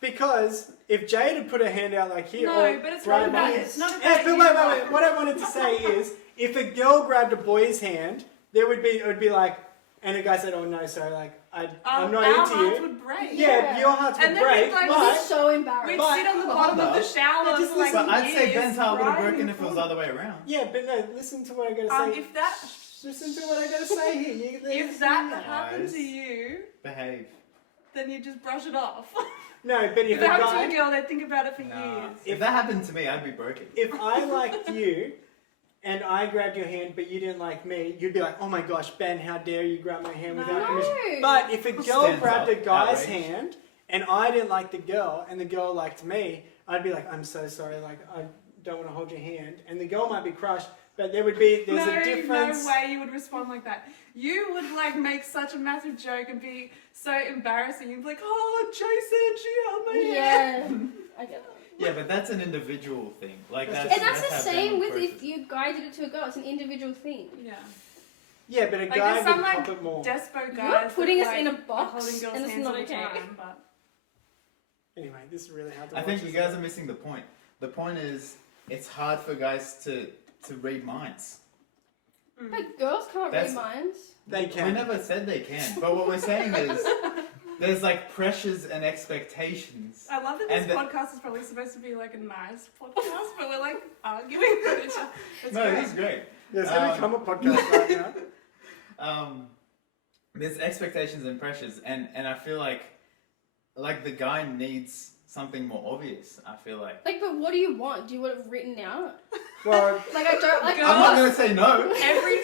because if Jade had put her hand out like here, No, or but it's grabbed not about mine- it's not about Yeah, but you. wait. What I wanted to say is, if a girl grabbed a boy's hand, it would be like, and a guy said, "Oh no, sorry, like I'm not our into hearts you." would break. Yeah, your hearts would And then break. we'd, like, but It's so embarrassing. We'd But- sit on the bottom of the shower Yeah, just for like listen. But I'd say years, Ben's heart would have crying broken in if it was the pool. other way around. yeah, but no, listen to what I gotta say. If that Listen to what I gotta say here. if that happened Guys. to you, Behave. then you just brush it off. No, but if If a it happened to guy, a girl, they'd think about it for Nah. years. If that happened to me, I'd be broken. if I liked you and I grabbed your hand but you didn't like me, you'd be like, oh my gosh, Ben, how dare you grab my hand without No. permission. But if a girl Stands grabbed a up, guy's outraged. hand and I didn't like the girl and the girl liked me, I'd be like, I'm so sorry, like I don't want to hold your hand. And the girl might be crushed, but there's a difference. No way you would respond like that. You would like make such a massive joke and be so embarrassing. You'd be like, oh, Jason, she held my hand. Yeah. I get that. Yeah, but that's an individual thing. Like That's that's And that's the how same Ben with if approaches. you guy did it to a girl. It's an individual thing. Yeah. Yeah, but a Like guy there's would some like pop it more. despo guys. You're putting that, us like, in a are box holding girls' and it's hands not all the okay. time, but Anyway, this is really hard to I watch. think you isn't guys it? are missing the point. The point is, it's hard for guys to read minds. But girls can't That's- read minds. They We can. never said they can, but what we're saying is, there's like pressures and expectations. I love that this And the- podcast is probably supposed to be like a nice podcast, but we're like arguing with each other. It's No, great. it is great. There's going to Um, come a podcast right now. There's expectations and pressures, and I feel like the guy needs something more obvious. I feel like. Like, but what do you want? Do you want it written out? Well, Like, I don't like. Girls- I'm not gonna say no Every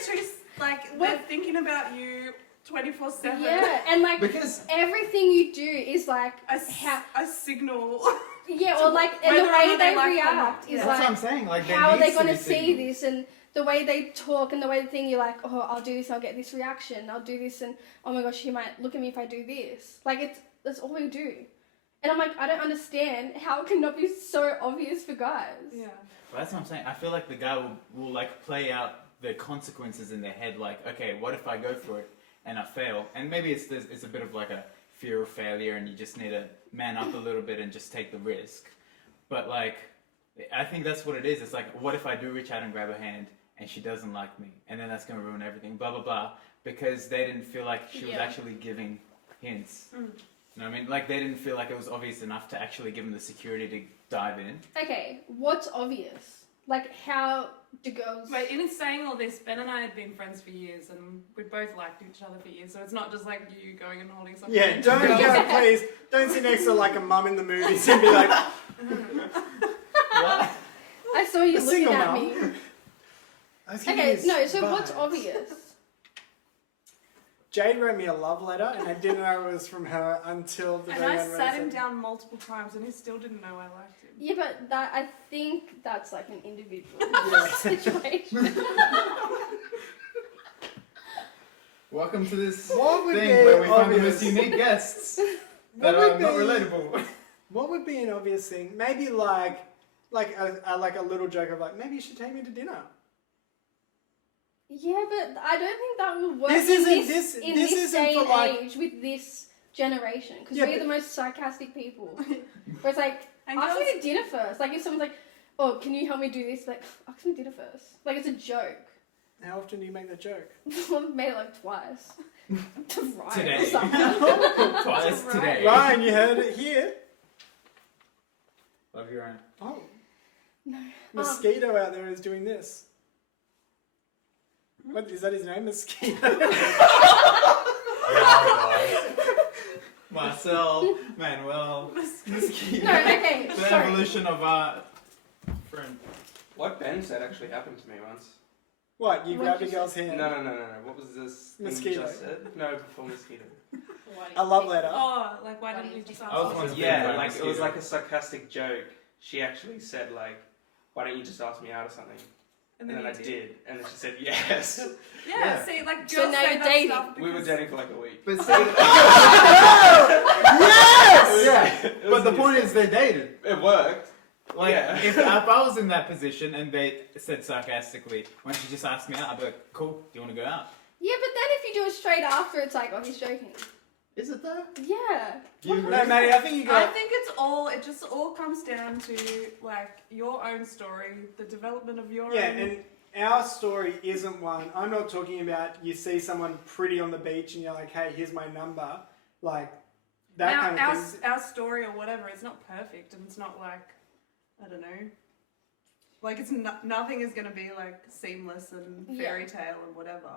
like What? they're thinking about you 24/7. Yeah, and like because everything you do is like A signal. yeah, or like and the Whether or way not they they like it or react not. is that's what I'm like saying. Like, there how are they needs to going be to see signals. this and the way they talk and the way they think you're like, oh, I'll do this, I'll get this reaction, I'll do this, and oh my gosh, he might look at me if I do this. Like that's all we do, and I'm like, I don't understand how it cannot be so obvious for guys. Yeah. Well, that's what I'm saying. I feel like the guy will like play out the consequences in their head. Like, okay, what if I go for it and I fail? And maybe it's a bit of like a fear of failure, and you just need to man up a little bit and just take the risk. But like, I think that's what it is. It's like, what if I do reach out and grab her hand and she doesn't like me, and then that's gonna ruin everything. Blah blah blah, because they didn't feel like she was Yeah. actually giving hints. You know what I mean? Like, they didn't feel like it was obvious enough to actually give them the security to dive in. Okay, what's obvious? Like, how do girls? Wait, in saying all this, Ben and I had been friends for years, and we both liked each other for years. So it's not just like you going and holding something. yeah, don't go, please. Don't sit next to like a mum in the movies and be like, What? I saw you A looking single at mum. me. I was giving Okay, you no. So what's vibes. obvious? Jade wrote me a love letter, and I didn't know it was from her until the And very I end. sat him down multiple times, and he still didn't know I liked him. Yeah, but that I think that's like an individual Yeah. situation. Welcome to this What would thing be where we find the obvious? most unique guests What that would are not be- relatable. What would be an obvious thing? Maybe like a little joke of like, maybe you should take me to dinner. Yeah, but I don't think that would work This in isn't- this, this- in this this isn't day for, and like- age with this generation. Because Yeah, we're but- the most sarcastic people. Where it's like, And ask me girls- to dinner first. Like if someone's like, oh, can you help me do this? Like, ask me to dinner first. Like it's a joke. How often do you make that joke? I've made it like twice. To Ryan or Today. something. Twice today. Ryan, you heard it here. Love you, Ryan. Oh, No. mosquito out there is doing this. What is that? His name, mosquito. Marcel, Manuel, Mosquito. No, okay, The sorry. evolution of our friend. What Ben said actually happened to me once. What? You What grabbed did a you girl's hand. No. What was this thing Mosquito. you just said? No, before mosquito. A love letter. Oh, like why didn't you just ask? I was us? once- Yeah, bitten by a like it was mosquito. like a sarcastic joke. She actually said like, "Why don't you just ask me out or something?" And And then you I did, and then she said yes. Yeah, Yeah. see, like So girls now say you're that dating. stuff We were because- dating for like a week. But Yes! It was But the new point stuff. is they dated. It worked. Like, Yeah. if I was in that position and they said sarcastically, why don't you just ask me out? I'd be like, cool, do you want to go out? Yeah, but then if you do it straight after, it's like, oh, he's joking. Is it though? Yeah. Do you agree? No, Maddie, I think you I got. think it just all comes down to like your own story, the development of your Yeah, own. and our story isn't one. I'm not talking about you see someone pretty on the beach and you're like, hey, here's my number. Like, that Now, kind of thing. our story or whatever, it's not perfect and it's not like, I don't know. Like, it's nothing is going to be like seamless and Yeah. fairy tale and whatever.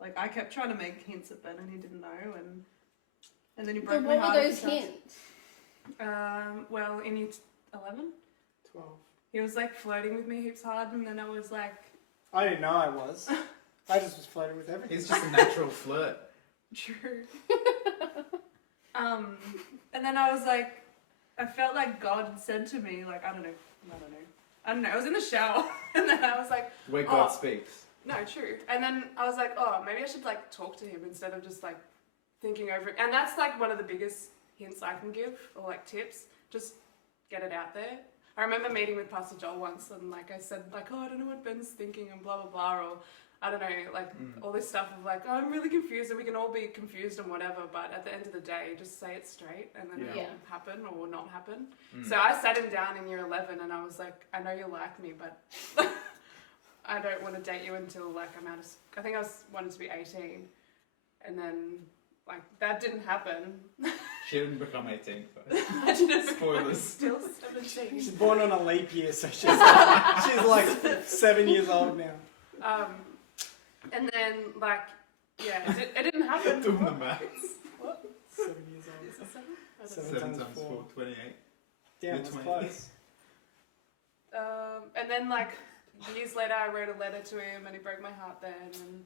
Like, I kept trying to make hints at Ben and he didn't know, and then he broke But my what heart. were a those few times. hints? Well, in year 11, 12. he was like flirting with me heaps hard, and then I was like, I didn't know I was. I just was flirting with everything. He's just a natural flirt. true. And then I was like, I felt like God said to me, like, I don't know. I was in the shower, and then I was like, Where God Oh. speaks. no, true. And then I was like, oh, maybe I should like talk to him instead of just like thinking over it. And that's like one of the biggest hints I can give, or like tips. Just get it out there. I remember meeting with Pastor Joel once, and like I said, like, oh, I don't know what Ben's thinking, and blah blah blah, or I don't know, like all this stuff of like, oh, I'm really confused, and we can all be confused and whatever. But at the end of the day, just say it straight, and then Yeah. it'll happen or not happen. So I sat him down in year 11, and I was like, I know you like me, but I don't want to date you until like I'm out of. I think I wanted to be 18, and then like that didn't happen. She didn't become 18 first. I didn't. Spoilers. Still 17. She's born on a leap year, so she's like 7 years old now. And then like yeah, it didn't happen. Doing the maths. 7 years old. Is it 7? I don't know. 7 7 times times 4. 4, 28. Damn, You're that's 20. close. And then like years later, I wrote a letter to him, and he broke my heart then. And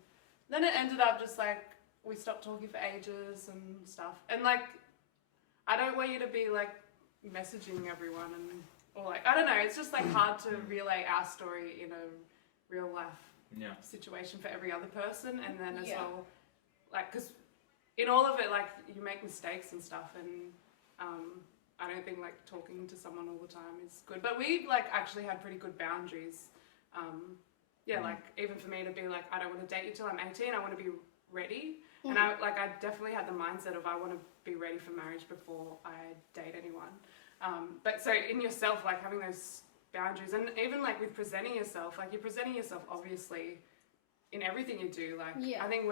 then it ended up just like we stopped talking for ages and stuff. And like I don't want you to be like messaging everyone or like I don't know. It's just like hard to relay our story in a real life Yeah. situation for every other person, and then as Yeah. well, like because in all of it, like you make mistakes and stuff, and I don't think like talking to someone all the time is good. But we like actually had pretty good boundaries. Like even for me to be like, I don't want to date you till I'm 18. I want to be ready, and I definitely had the mindset of I want to be ready for marriage before I date anyone. But so in yourself, like having those boundaries, and even like with presenting yourself, like you're presenting yourself obviously in everything you do. Like Yeah. I think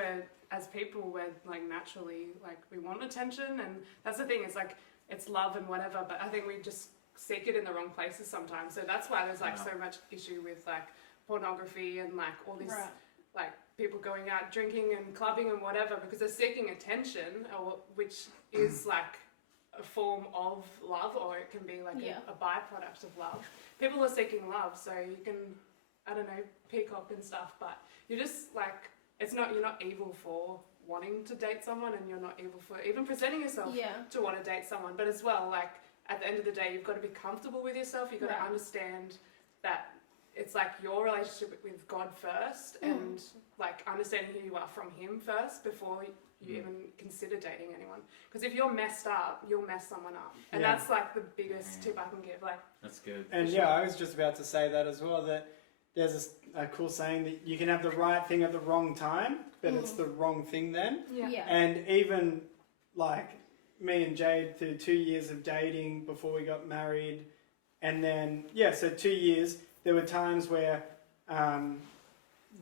as people, we're like naturally like we want attention, and that's the thing. It's like it's love and whatever, but I think we just seek it in the wrong places sometimes. So that's why there's like so much issue with like pornography and like all these like people going out drinking and clubbing and whatever, because they're seeking attention, which is like a form of love, or it can be like a byproduct of love. People are seeking love, so you can, I don't know, peacock and stuff, but you're just like, you're not evil for wanting to date someone, and you're not evil for even presenting yourself to want to date someone. But as well, like at the end of the day, you've got to be comfortable with yourself. You've got to understand that it's like your relationship with God first, and like understanding who you are from Him first before you even consider dating anyone. Because if you're messed up, you'll mess someone up, and that's like the biggest tip I can give. Like, That's good. And yeah, I was just about to say that as well, that there's a cool saying that you can have the right thing at the wrong time, but it's the wrong thing then. Yeah. And even like me and Jade through 2 years of dating before we got married, and then, so 2 years, there were times where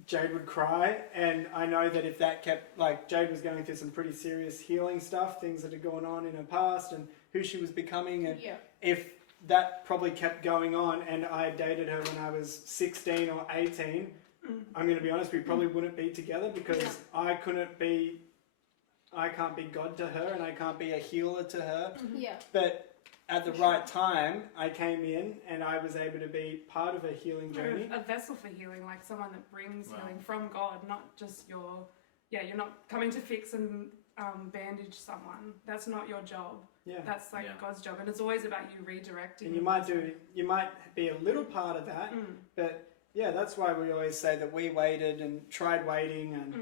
Jade would cry, and I know that if that kept, like, Jade was going through some pretty serious healing stuff, things that had gone on in her past and who she was becoming, and if that probably kept going on and I dated her when I was 16 or 18, I'm going to be honest, we probably wouldn't be together, because I can't be God to her and I can't be a healer to her. Yeah. But at the right time, I came in and I was able to be part of a healing journey. a vessel for healing, like someone that brings healing from God, not just you're not coming to fix and bandage someone. That's not your job. Yeah. That's like God's job, and it's always about you redirecting. And you might be a little part of that, but yeah, that's why we always say that we waited and tried waiting and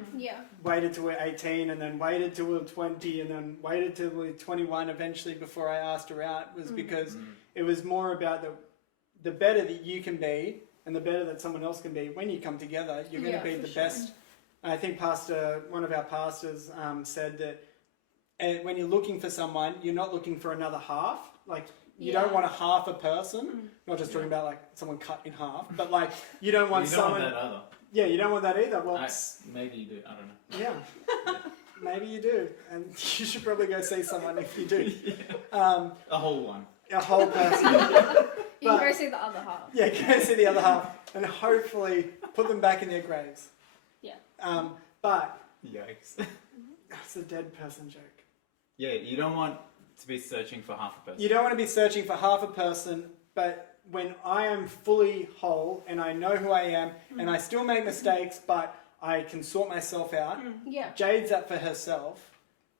waited till we're 18 and then waited till we're 20 and then waited till we're 21 eventually before I asked her out, was because it was more about the better that you can be and the better that someone else can be when you come together, you're going to be the best. And I think one of our pastors said that when you're looking for someone, you're not looking for another half. Like, you don't want a half a person. Not just talking about like someone cut in half, but like you don't want someone. You don't want that either. Yeah, you don't want that either. Well, maybe you do. I don't know. Yeah, maybe you do, and you should probably go see someone if you do. A whole one. A whole person. You can go see the other half. Yeah, go see the other half, and hopefully put them back in their graves. Yeah. But Yikes. that's a dead person joke. Yeah, you don't want to be searching for half a person. You don't want to be searching for half a person, but when I am fully whole and I know who I am and I still make mistakes, but I can sort myself out, Jade's up for herself,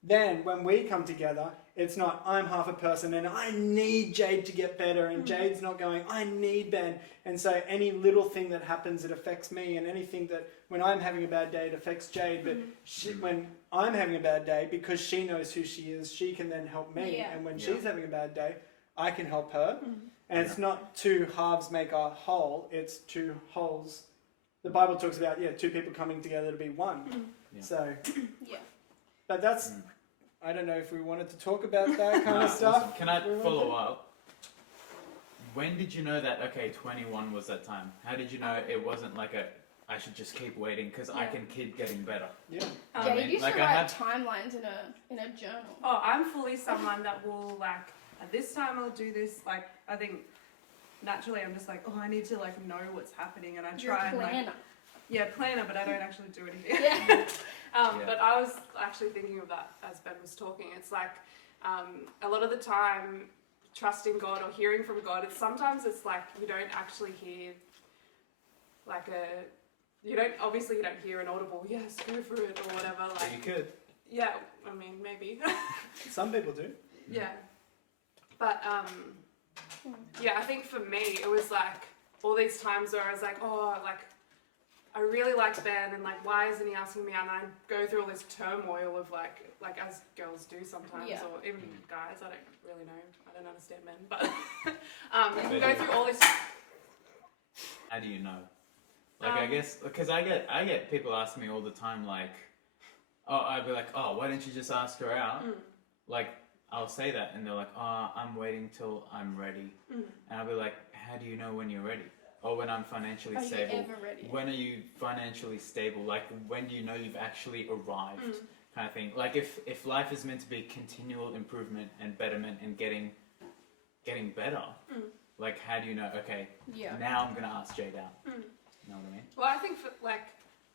then when we come together, it's not I'm half a person and I need Jade to get better, and Jade's not going, I need Ben. And so any little thing that happens, it affects me, and anything that when I'm having a bad day, it affects Jade. But when I'm having a bad day, because she knows who she is, she can then help me. And when she's having a bad day, I can help her. And it's not two halves make a whole, it's two wholes. The Bible talks about, two people coming together to be one. So, but that's, I don't know if we wanted to talk about that kind of stuff. Awesome. Can I follow up? When did you know that, 21 was that time? How did you know it wasn't like I should just keep waiting because I can keep getting better? Yeah. Jade used to write timelines in a journal. Oh, I'm fully someone that will like, at this time I'll do this. Like, I think naturally I'm just like, I need to like know what's happening, and I try and like, planner, but I don't actually do anything. But I was actually thinking of that as Ben was talking. It's like a lot of the time, trusting God or hearing from God, sometimes it's like you don't actually hear like you don't hear an audible, yes, go for it, or whatever. Like, you could. Yeah, I mean, maybe. Some people do. Yeah. But, I think for me, it was like all these times where I was like, I really liked Ben, and like, why isn't he asking me out? And I go through all this turmoil of like as girls do sometimes, or even guys. I don't really know. I don't understand men, but you go through all this. How do you know? Like, I guess because I get people asking me all the time, like, I'd be like, why don't you just ask her out? Like, I'll say that, and they're like, I'm waiting till I'm ready, and I'll be like, how do you know when you're ready? Or when I'm financially stable. Are you ever ready? When are you financially stable? Like, when do you know you've actually arrived? Kind of thing. Like, if life is meant to be continual improvement and betterment and getting better, like, how do you know, now I'm going to ask Jade out? You know what I mean? Well, I think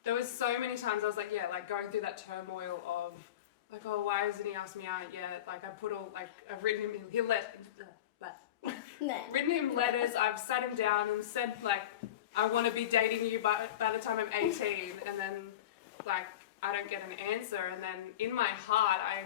there was so many times I was like, going through that turmoil of like, why hasn't he asked me out yet? Like, I've written him, written him letters, I've sat him down and said, like, I want to be dating you by the time I'm 18, and then, like, I don't get an answer, and then in my heart, I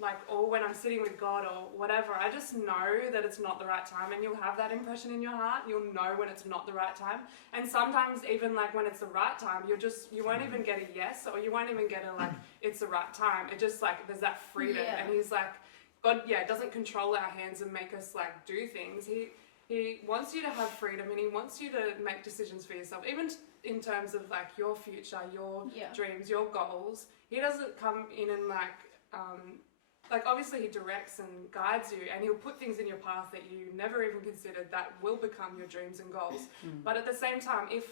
like, or when I'm sitting with God or whatever, I just know that it's not the right time, and you'll have that impression in your heart. You'll know when it's not the right time, and sometimes even like when it's the right time, you won't even get a yes, or you won't even get a like it's the right time. It just like there's that freedom, Yeah. and He's like, God, doesn't control our hands and make us like do things. He wants you to have freedom, and He wants you to make decisions for yourself, even in terms of like your future, your dreams, your goals. He doesn't come in and like obviously He directs and guides you, and He'll put things in your path that you never even considered that will become your dreams and goals. But at the same time, if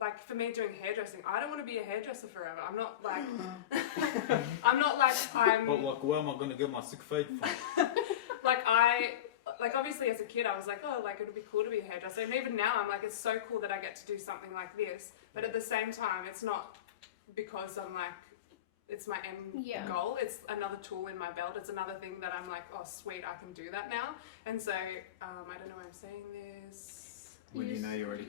like for me doing hairdressing, I don't want to be a hairdresser forever. I'm not like I'm But like, where am I gonna get my sick feed from? like obviously as a kid I was like, oh, like it'll be cool to be a hairdresser, and even now I'm like, it's so cool that I get to do something like this. But at the same time, it's not because I'm like it's my end goal. It's another tool in my belt. It's another thing that I'm like, oh sweet, I can do that now. And so I don't know why I'm saying this. When you know you're ready.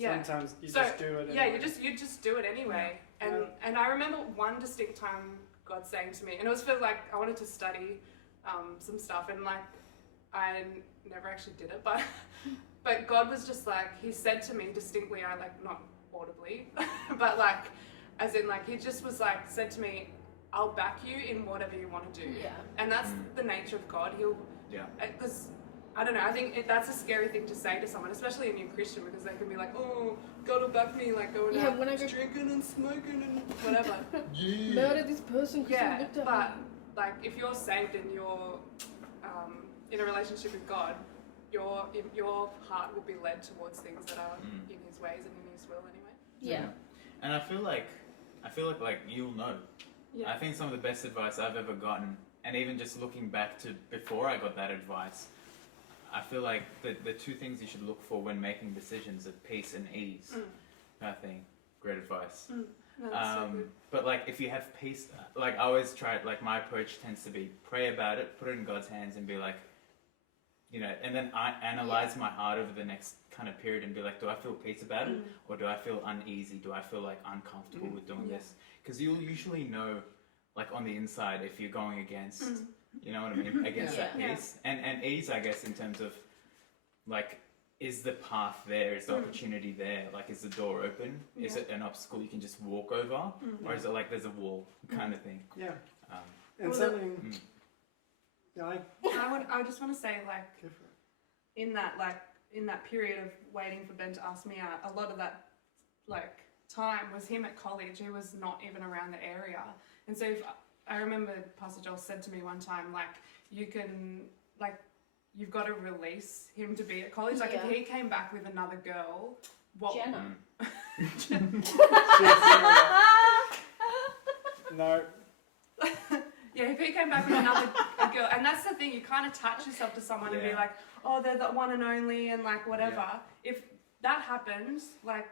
Sometimes you just do it. Yeah, you just do it anyway. And I remember one distinct time God saying to me, and it was for like I wanted to study some stuff, and like I never actually did it, but God was just like, He said to me distinctly, I like not audibly, but like as in like He just was like said to me, I'll back you in whatever you want to do. And that's the nature of God. He'll because I don't know, I think that's a scary thing to say to someone, especially a new Christian, because they can be like, oh, God will back me, like going out when I go drinking and smoking and whatever. murder this person because he looked at but me. like if you're saved and you're in a relationship with God, your heart will be led towards things that are in His ways and in His will anyway. Yeah. And I feel like you'll know. I think some of the best advice I've ever gotten, and even just looking back to before I got that advice, I feel like the two things you should look for when making decisions are peace and ease. I think great advice. No, that's so good. But like if you have peace, like I always try, like my approach tends to be pray about it, put it in God's hands, and be like, you know, and then I analyze my heart over the next kind of period and be like, do I feel peace about it, or do I feel uneasy? Do I feel like uncomfortable with doing this? Because you'll usually know, like on the inside, if you're going against, you know what I mean, against that peace and ease, I guess, in terms of like, is the path there? Is the opportunity there? Like, is the door open? Is it an obstacle you can just walk over, or is it like there's a wall kind of thing? Yeah. And something. I just want to say, like, in that period of waiting for Ben to ask me out, a lot of that like time was him at college. He was not even around the area, and so I remember Pastor Joel said to me one time, like, you can like. You've got to release him to be at college. Like if he came back with another girl, what? Jenna. No. Yeah, if he came back with another girl, and that's the thing, you kind of attach yourself to someone and be like, oh, they're the one and only, and like whatever. Yeah. If that happens, like,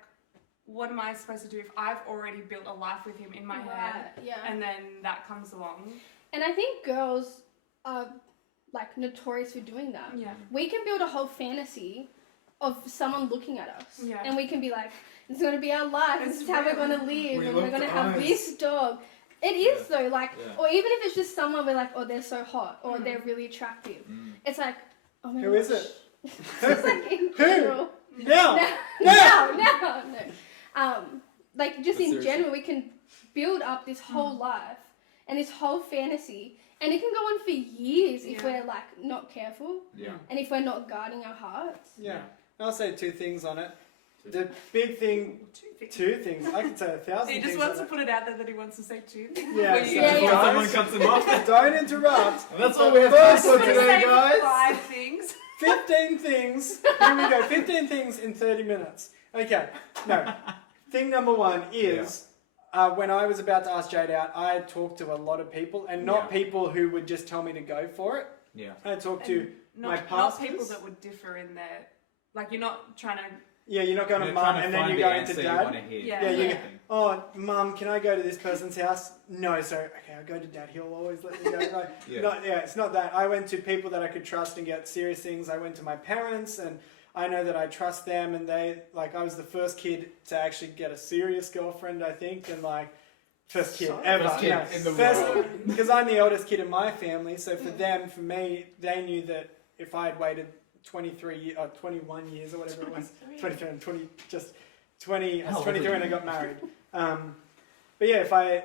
what am I supposed to do if I've already built a life with him in my head, and then that comes along? And I think girls are like notorious for doing that. Yeah. We can build a whole fantasy of someone looking at us. Yeah. And we can be like, it's going to be our life, this is how we're going to live, and we're going to have this dog. It is though, like, or even if it's just someone we're like, oh, they're so hot, or they're really attractive. It's like, oh my gosh. Who is it? It's like in general. No. Like just in general, we can build up this whole life and this whole fantasy, and it can go on for years if we're like not careful, and if we're not guarding our hearts. Yeah, I'll say two things on it. The big thing, two things. I could say 1,000 things. He just wants to put it out there that he wants to say two things. Yeah, someone cuts him off. Don't interrupt. And that's all we have time for today, guys. 5 things. 15 things. Here we go. 15 things in 30 minutes. Okay. No. Thing number one is when I was about to ask Jade out, I talked to a lot of people, and not people who would just tell me to go for it. Yeah. I talked to my pastors. Not people that would differ in their, like, you're not trying to. Yeah, you're not going to mum and then you go into dad. You go, oh, mum, can I go to this person's house? No, so, okay, I'll go to dad. He'll always let me go. Like, it's not that. I went to people that I could trust and get serious things. I went to my parents, and I know that I trust them, and they, like, I was the first kid to actually get a serious girlfriend, I think, and, like, First kid Sorry. ever. First kid No, in the first- world. because I'm the eldest kid in my family, so for them, for me, they knew that if I had waited 21 years or whatever it was, 23 and 20, just 20, I was 23 when I got married. But yeah, if I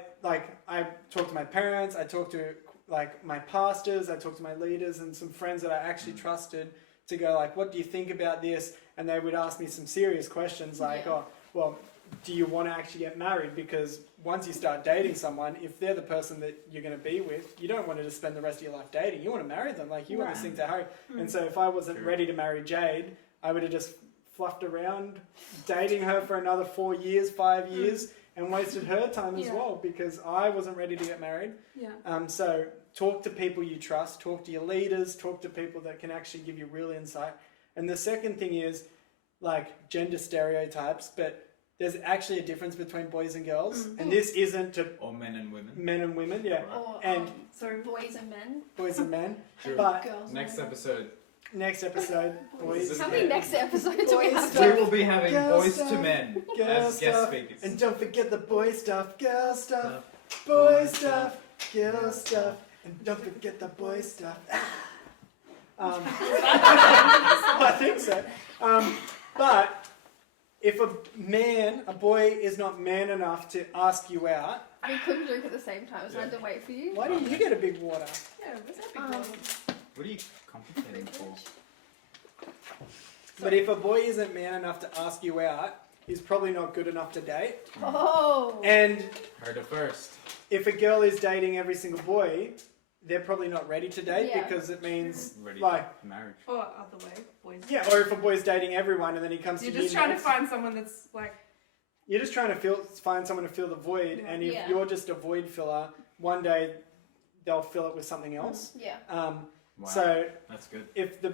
talked to my parents, I talked to like my pastors, I talked to my leaders and some friends that I actually trusted to go like, what do you think about this? And they would ask me some serious questions like, Yeah. oh, well, do you want to actually get married? Because once you start dating someone, if they're the person that you're going to be with, you don't want to just spend the rest of your life dating. You want to marry them. Like, you want to sing to Harry. And so if I wasn't True. ready to marry Jade, I would have just fluffed around dating her for another 4 years, 5 years, and wasted her time as Yeah. well because I wasn't ready to get married. Yeah. So talk to people you trust, talk to your leaders, talk to people that can actually give you real insight. And the second thing is like gender stereotypes, but there's actually a difference between boys and girls. And this isn't to Or men and women. men and women, yeah, Or And- So boys and men, boys and men. True. But girls. Next and episode, next episode, boys. How many next episodes do we Boys have? stuff. we will be having Girl boys stuff. to men Girl as guest stuff. speakers. And don't forget the boy stuff, girl stuff, boy stuff, girl stuff, and don't forget the boy stuff. I think so. But if a boy is not man enough to ask you out, We couldn't drink at the same time, so I had to wait for you. why don't you get a big water? yeah, what's that big Um, one? What are you compensating for? But if a boy isn't man enough to ask you out, he's probably not good enough to date. Oh. And Heard it first. if a girl is dating every single boy, they're probably not ready to date Yeah. because it means Ready like, for marriage. Or other way, boys. yeah, or if a boy's dating everyone and then he comes You're to just you trying to next, find someone that's like, you're just trying to find someone to fill the void, Yeah. and if Yeah. you're just a void filler, one day they'll fill it with something else. Yeah. Wow. So That's good. if the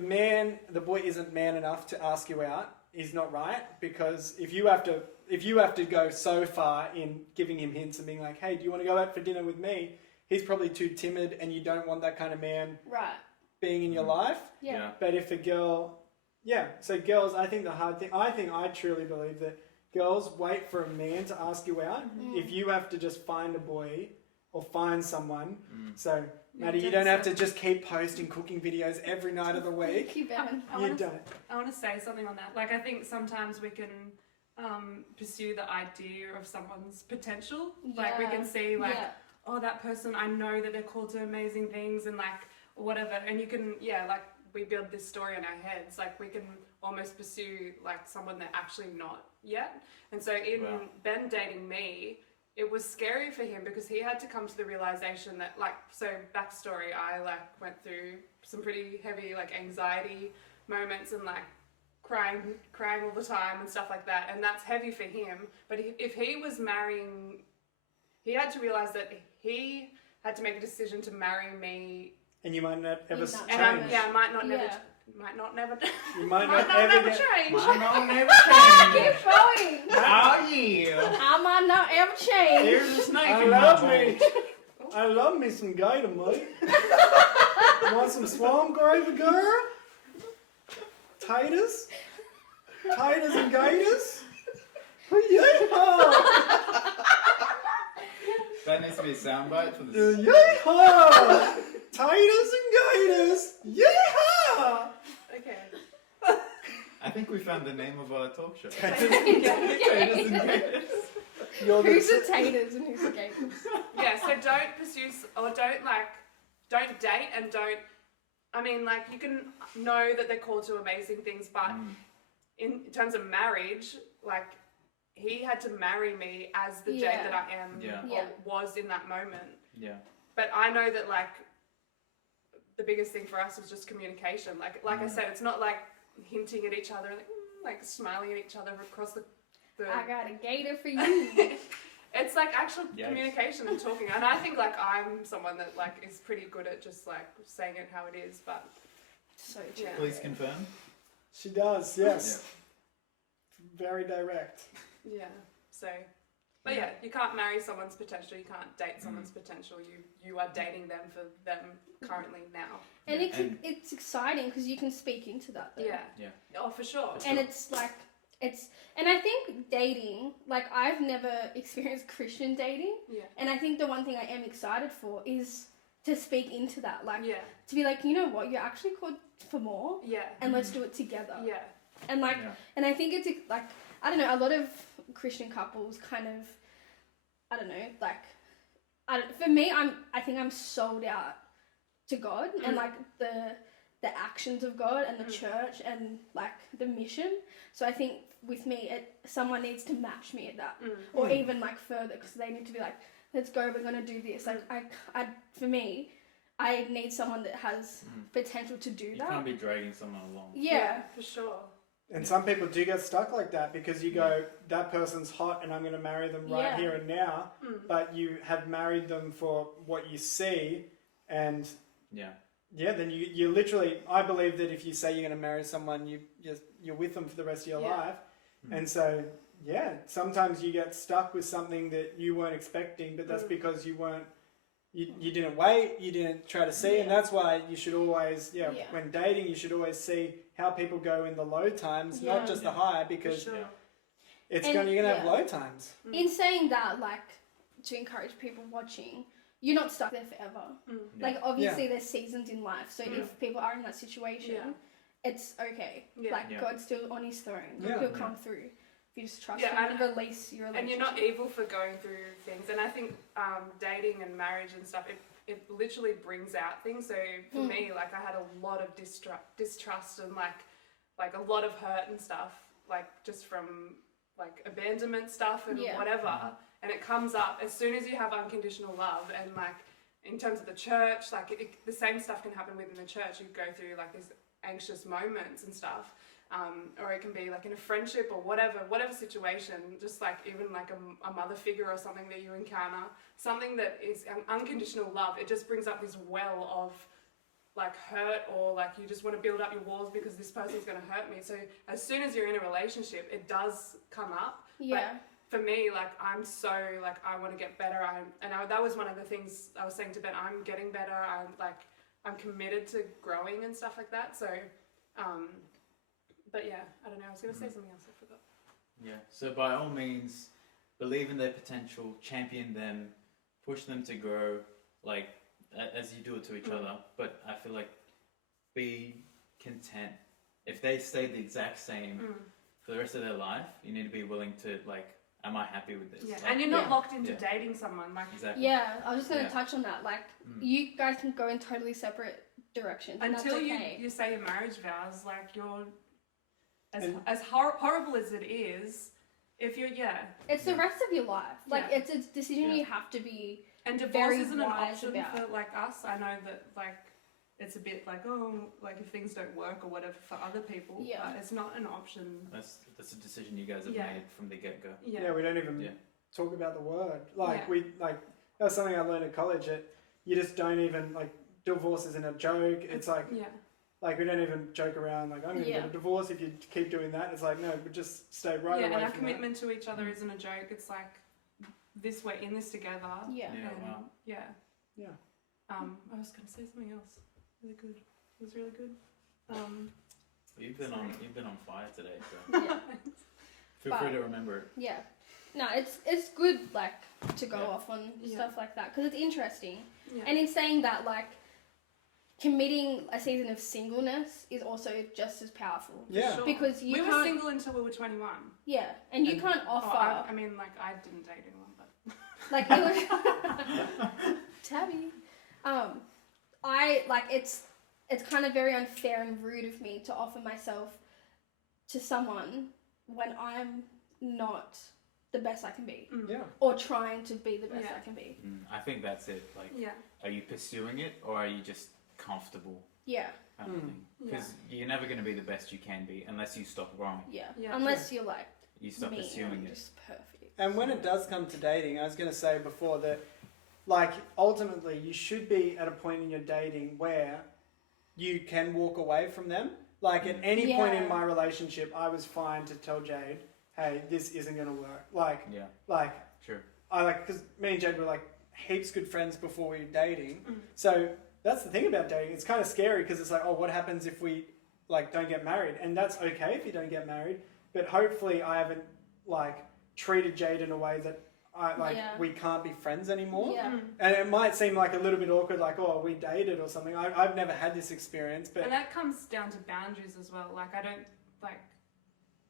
boy isn't man enough to ask you out, he's not right, because if you have to go so far in giving him hints and being like, hey, do you want to go out for dinner with me? He's probably too timid, and you don't want that kind of man Right. being in your life. Yeah. But if a girl, so girls, I think I truly believe that girls wait for a man to ask you out. If you have to just find a boy or find someone, so Maddie, you don't have to just keep posting cooking videos every night of the week. Keep going. You don't. I want to say something on that. Like, I think sometimes we can pursue the idea of someone's potential. Like, we can see, like, Yeah. oh, that person, I know that they're called to amazing things and, like, whatever. And you can, like, we build this story in our heads. Like, we can almost pursue, like, someone they're actually not yet. And so in Wow. Ben dating me, it was scary for him because he had to come to the realization that, like, so backstory, I, like, went through some pretty heavy, like, anxiety moments and, like, crying all the time and stuff like that. And that's heavy for him. But if he was marrying, he had to realize that he had to make a decision to marry me. And you might not ever You're not change. And I might not never, Yeah. might not never, You might might not ever never get. change. I'll never Keep going. Oh yeah. I might not ever change. Here's a snake I in my love bowl. me. I love me some gator, mate. Want some swamp gravy, girl? Taters? Taters and gators? Yeehaw! That needs to be a soundbite for this. Yeehaw! Taters and gators! Yeehaw! Okay. I think we found the name of our talk show. Taters. Taters and gators. You're Who's the, the taters and who's the gators? Yeah, so don't pursue, or don't date and don't, I mean, like, you can know that they're called to amazing things, but in terms of marriage, like, he had to marry me as the Jade Yeah. that I am, Yeah. or Yeah. was in that moment. Yeah. But I know that, like, the biggest thing for us was just communication. Like I said, it's not like hinting at each other, like smiling at each other across the I got a gator for you. it's like actual Yikes. communication and talking. And I think, like, I'm someone that, like, is pretty good at just, like, saying it how it is. But So true. Yeah. Please confirm. she does, yes. Very direct. yeah, so. But yeah, you can't marry someone's potential. You can't date someone's potential. You are dating them for them currently now. And Yeah, it's exciting because you can speak into that. Though. Yeah. Yeah. Oh, for sure. And it's like and I think dating, like I've never experienced Christian dating, Yeah. and I think the one thing I am excited for is to speak into that, like Yeah. to be like, you know what, you're actually called for more, Yeah. and let's do it together. Yeah. And like, Yeah. and I think it's like, I don't know, a lot of Christian couples kind of, I don't know, like, for me, I think I'm sold out to God and like the actions of God and the church and like the mission. So I think with me, someone needs to match me at that, or even like further, because they need to be like, let's go, we're gonna do this. Like for me, I need someone that has potential to do You that. can't be dragging someone along. Yeah. For sure. And some people do get stuck like that because you go, that person's hot and I'm going to marry them right here and now. But you have married them for what you see. And then you literally, I believe that if you say you're going to marry someone, you're with them for the rest of your life. And so, sometimes you get stuck with something that you weren't expecting, but that's because you weren't, you didn't wait, you didn't try to see, and that's why you should always, when dating, you should always see how people go in the low times, not just the high, because you're going to have low times. In saying that, like, to encourage people watching, you're not stuck there forever. Like, obviously, there's seasons in life, so if people are in that situation, it's okay. Like, God's still on his throne. He'll come through. You just trust him and release your relationship. And you're not evil for going through things. And I think dating and marriage and stuff, it literally brings out things. So for me, like I had a lot of distrust and like a lot of hurt and stuff, like just from like abandonment stuff and whatever. And it comes up as soon as you have unconditional love. And like in terms of the church, like the same stuff can happen within the church. You go through like these anxious moments and stuff. Or it can be like in a friendship or whatever situation, just like even like a mother figure or something that you encounter, something that is unconditional love. It just brings up this well of like hurt, or like you just want to build up your walls because this person's going to hurt me. So as soon as you're in a relationship, it does come up. But for me, like I'm so like I want to get better. That was one of the things I was saying to Ben. I'm getting better. I'm committed to growing and stuff like that. So. But yeah, I don't know, I was going to say something else, I forgot. Yeah, so by all means, believe in their potential, champion them, push them to grow, like, as you do it to each other. But I feel like be content. If they stay the exact same for the rest of their life, you need to be willing to, like, am I happy with this? Yeah, Like, and you're not locked into dating someone. Like exactly. Yeah, I was just going to touch on that. Like, you guys can go in totally separate directions. Until and that's okay. you say your marriage vows, like you're... As horrible as it is, if you're, it's the rest of your life. Like, it's a decision you have to be. And divorce very isn't an wise option about. for like us. I know that like it's a bit like like if things don't work or whatever for other people, but it's not an option. That's a decision you guys have made from the get-go. Yeah, we don't even talk about the word. Like that's something I learned at college. That you just don't even like divorce isn't a joke. It's like like we don't even joke around. Like I'm going to get a divorce if you keep doing that. It's like no, but just stay right away. Yeah, and our from commitment to each other isn't a joke. It's like this, we're in this together. Yeah. I was going to say something else. Really good. It was really good. You've been on fire today, so feel free to remember it. Yeah. No, it's good like to go off on stuff like that because it's interesting. Yeah. And in saying that, like committing a season of singleness is also just as powerful. Yeah. Sure. Because we were single until we were 21. Yeah, and you can't offer. I mean, like I didn't date anyone, but like it was Tabby. I like it's kind of very unfair and rude of me to offer myself to someone when I'm not the best I can be. Yeah. Or trying to be the best I can be. I think that's it. Like, are you pursuing it or are you just comfortable? Yeah. Kind of thing. Because you're never going to be the best you can be unless you stop growing. Yeah. Unless you're like you stop pursuing it. Just perfect. And when it does come to dating, I was going to say before that, like, ultimately, you should be at a point in your dating where you can walk away from them. Like, at any point in my relationship, I was fine to tell Jade, hey, this isn't going to work. Like, Sure. Because me and Jade were, like, heaps good friends before we were dating. So that's the thing about dating. It's kind of scary because it's like, oh, what happens if we, like, don't get married? And that's okay if you don't get married. but hopefully I haven't like treated Jade in a way that we can't be friends anymore. Yeah. And it might seem like a little bit awkward, like, oh, we dated or something. I've never had this experience, but And that comes down to boundaries as well. Like, I don't, like,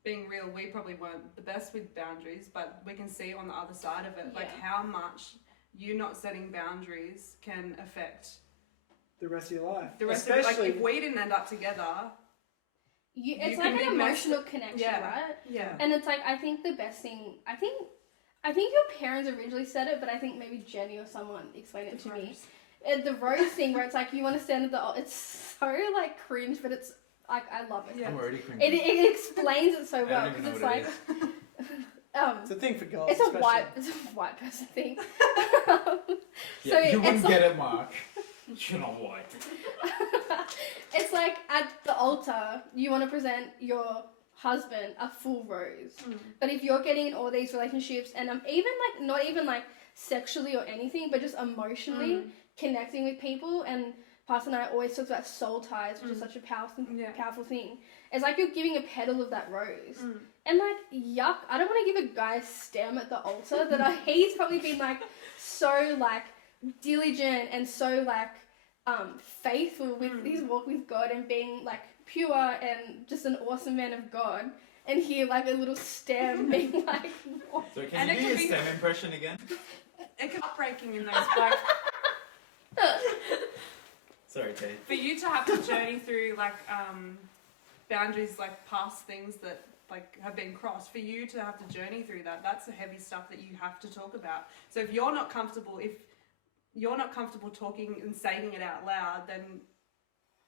being real, we probably weren't the best with boundaries, but we can see on the other side of it, like, how much you not setting boundaries can affect the rest of your life. the rest of it. Like, if we didn't end up together, it's you like can an be emotional connection, right? Yeah. And it's like, I think the best thing, I think your parents originally said it, but I think maybe Jenny or someone explained it to me. The rose thing where it's like, you want to stand at the, it's so like cringe, but it's like, I love it. Yeah. I'm already cringing. It explains it so I well, don't even know because what it's it like, is. It's a thing for girls. it's a white person thing. Yeah, So you wouldn't it's get it, Mark. You're not white. It's like at the altar, you want to present your husband a full rose. But if you're getting in all these relationships, and even like, not even like sexually or anything, but just emotionally connecting with people, and Pastor and I always talk about soul ties, which is such a powerful thing. It's like you're giving a petal of that rose. And like, yuck, I don't want to give a guy a stem at the altar that he's probably been like so like diligent and so like faithful with his walk with God and being like pure and just an awesome man of God, and here like a little stem being like, what? So can you do your STEM impression again? It can be heartbreaking in those, like, Sorry, Kate. for you to have to journey through like boundaries, like past things that like have been crossed, for you to have to journey through that, that's the heavy stuff that you have to talk about. So if you're not comfortable talking and saying it out loud, then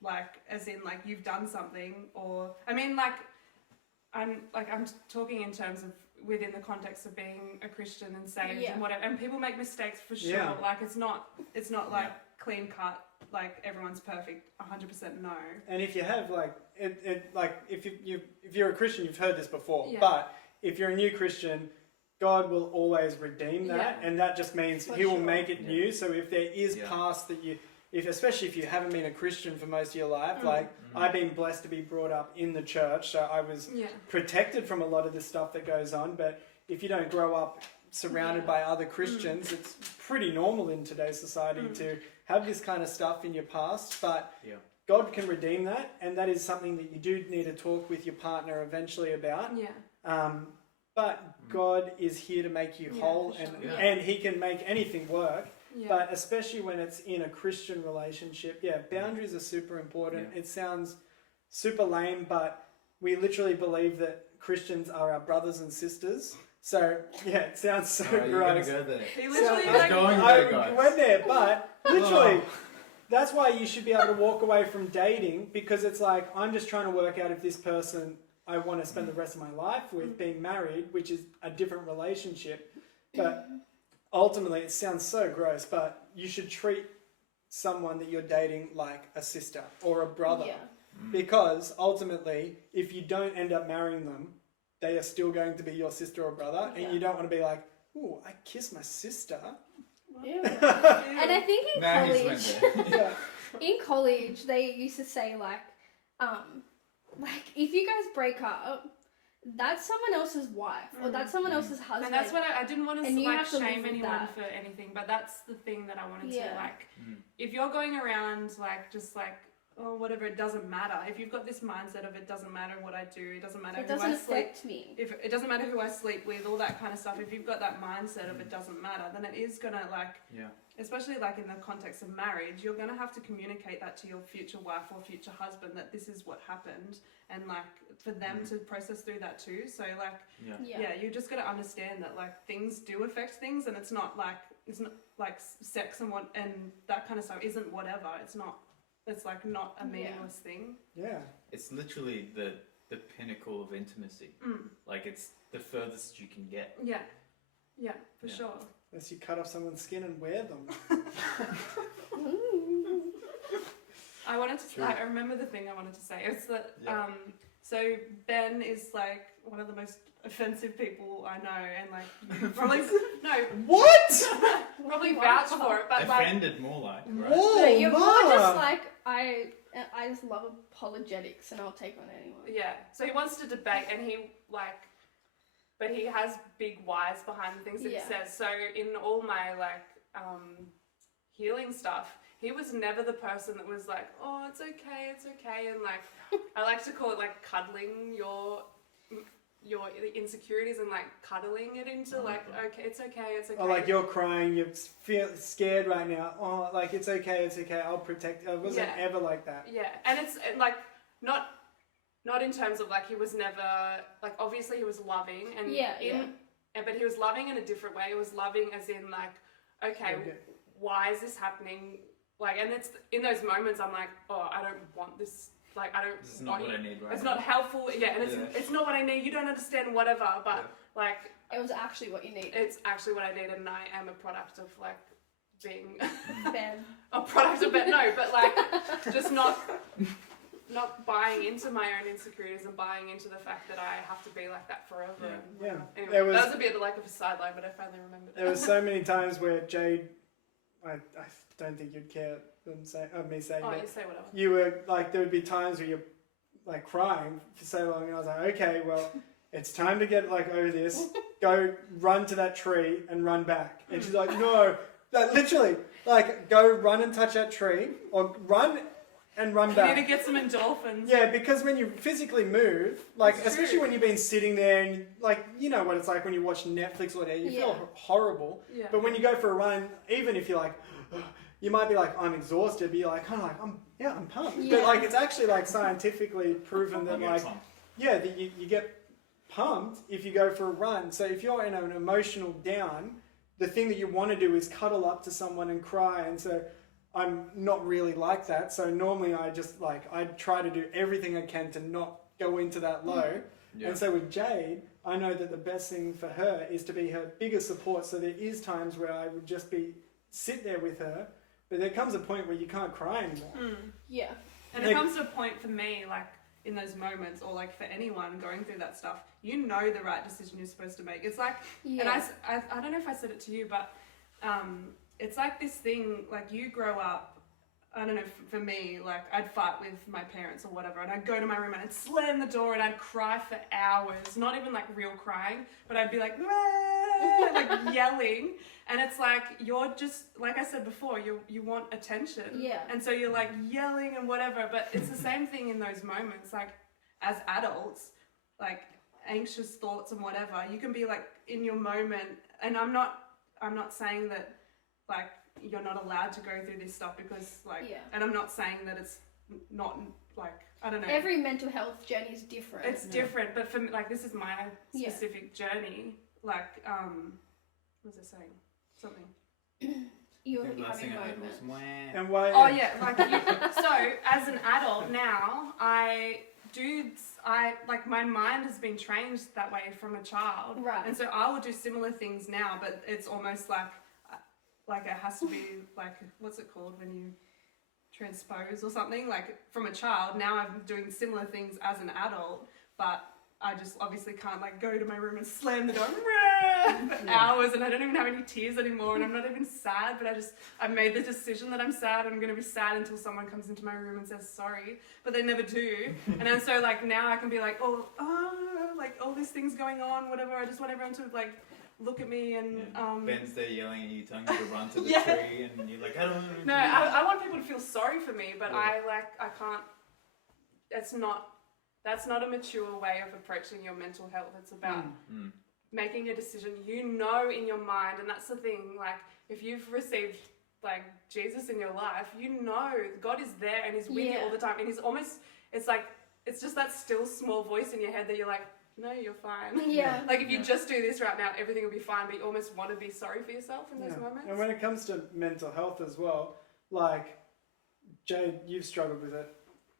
like, as in like you've done something, or I mean like I'm talking in terms of within the context of being a Christian and saved and whatever, and people make mistakes for sure. Yeah. Like it's not like clean cut, like everyone's perfect 100% no. And if you have like if you're a Christian, you've heard this before. Yeah. But if you're a new Christian, God will always redeem that, and that just means He will make it new. So if there is past that especially if you haven't been a Christian for most of your life, I've been blessed to be brought up in the church, so I was protected from a lot of the stuff that goes on. But if you don't grow up surrounded by other Christians, it's pretty normal in today's society to have this kind of stuff in your past. But God can redeem that, and that is something that you do need to talk with your partner eventually about. But God is here to make you whole, and He can make anything work. But especially when it's in a Christian relationship, boundaries are super important. It sounds super lame, but we literally believe that Christians are our brothers and sisters. So it sounds so gross. You're gonna go there. He literally I went there, but literally, that's why you should be able to walk away from dating, because it's like, I'm just trying to work out if this person I want to spend the rest of my life with, being married, which is a different relationship. But ultimately, it sounds so gross, but you should treat someone that you're dating like a sister or a brother. Because ultimately, if you don't end up marrying them, they are still going to be your sister or brother, and you don't want to be like, ooh, I kissed my sister. And I think in Now he's college, in college, they used to say like if you guys break up, that's someone else's wife or that's someone else's husband. And that's what I didn't want to like shame anyone that. for anything, but that's the thing that I wanted to like. If you're going around like just like, oh, whatever, it doesn't matter. If you've got this mindset of it doesn't matter what I do, it doesn't matter who I sleep. If it doesn't matter who I sleep with, all that kind of stuff. If you've got that mindset of it doesn't matter, then it is gonna like, especially like in the context of marriage, you're gonna have to communicate that to your future wife or future husband, that this is what happened, and like for them to process through that too. So like, you're just gonna understand that like things do affect things, and it's not like sex and that kind of stuff isn't whatever. It's like not a meaningless thing. It's literally the pinnacle of intimacy. Like it's the furthest you can get. Yeah, for sure. Unless you cut off someone's skin and wear them. I remember the thing I wanted to say. It's that so Ben is like one of the most offensive people I know, and like you probably What? probably vouch for it, but like Offended more like, right? No, you're more just like And I just love apologetics, and I'll take on anyone. Yeah. So he wants to debate, and but he has big whys behind the things that he says. So in all my healing stuff, he was never the person that was like, oh, it's okay, and like I like to call it like cuddling your insecurities and like cuddling it into okay, it's okay. Oh, like you're crying, you feel scared right now. Oh, like it's okay, I'll protect. I wasn't ever like that. Yeah, and it's like not in terms of like he was never like obviously he was loving and but he was loving in a different way. It was loving as in like, okay, why is this happening? Like, and it's in those moments I'm like, oh, I don't want this. Like, I don't. This is not what I need right It's now. not helpful. Yeah, and it's not what I need. You don't understand whatever, but like. It was actually what you needed. It's actually what I need, and I am a product of like being Ben. a product of Ben. No, but like just not buying into my own insecurities and buying into the fact that I have to be like that forever. Yeah. Anyway, that was a bit like of a sideline, but I finally remembered. There were so many times where Jade, I don't think you'd care me saying that. You say whatever. You were like, there would be times where you're like crying for so long, and I was like, okay, well, it's time to get like over this. Go run to that tree and run back. And she's like, no, literally, like go run and touch that tree, or run and run back. You need to get some endorphins. Yeah, because when you physically move, like especially when you've been sitting there and like you know what it's like when you watch Netflix or whatever, you feel horrible. Yeah. But when you go for a run, even if you're like, you might be like, I'm exhausted, but you're like, kind of like, I'm pumped. Yeah. But like, it's actually like scientifically proven that like, that you get pumped if you go for a run. So if you're in an emotional down, the thing that you want to do is cuddle up to someone and cry. And so I'm not really like that. So normally I just like, I try to do everything I can to not go into that low. Yeah. And so with Jade, I know that the best thing for her is to be her biggest support. So there is times where I would just sit there with her, but there comes a point where you can't cry anymore. Yeah. And it comes to a point for me, like in those moments, or like for anyone going through that stuff, you know the right decision you're supposed to make. It's like, and I don't know if I said it to you, but it's like this thing, like you grow up, I don't know, for me, like I'd fight with my parents or whatever, and I'd go to my room and I'd slam the door and I'd cry for hours, not even like real crying, but I'd be like, like yelling. And it's like, you're just, like I said before, you want attention. Yeah. And so you're like yelling and whatever, but it's the same thing in those moments. Like as adults, like anxious thoughts and whatever, you can be like in your moment. And I'm not saying that like you're not allowed to go through this stuff because like, and I'm not saying that it's not like, I don't know. Every mental health journey is different. It's different, but for me, like this is my specific journey. Like, what was I saying? Something. You're having moments. And why? Oh yeah, like so as an adult now, I like my mind has been trained that way from a child, right? And so I will do similar things now, but it's almost like it has to be like, what's it called when you transpose or something? Like from a child, now I'm doing similar things as an adult, but I just obviously can't like go to my room and slam the door for hours, and I don't even have any tears anymore, and I'm not even sad, but I've made the decision that I'm sad. I'm going to be sad until someone comes into my room and says sorry, but they never do. And then so like now I can be like, like all these things going on, whatever. I just want everyone to like look at me and Ben's there yelling at you, telling you to run to the tree, and you're like, I don't want to. No, I want people to feel sorry for me, but I can't. That's not a mature way of approaching your mental health. It's about making a decision you know in your mind, and that's the thing. Like if you've received like Jesus in your life, you know God is there and He's with you all the time, and He's almost. It's like it's just that still small voice in your head that you're like, no, you're fine. Yeah. Like if you just do this right now, everything will be fine. But you almost want to be sorry for yourself in those moments. And when it comes to mental health as well, like Jade, you've struggled with it.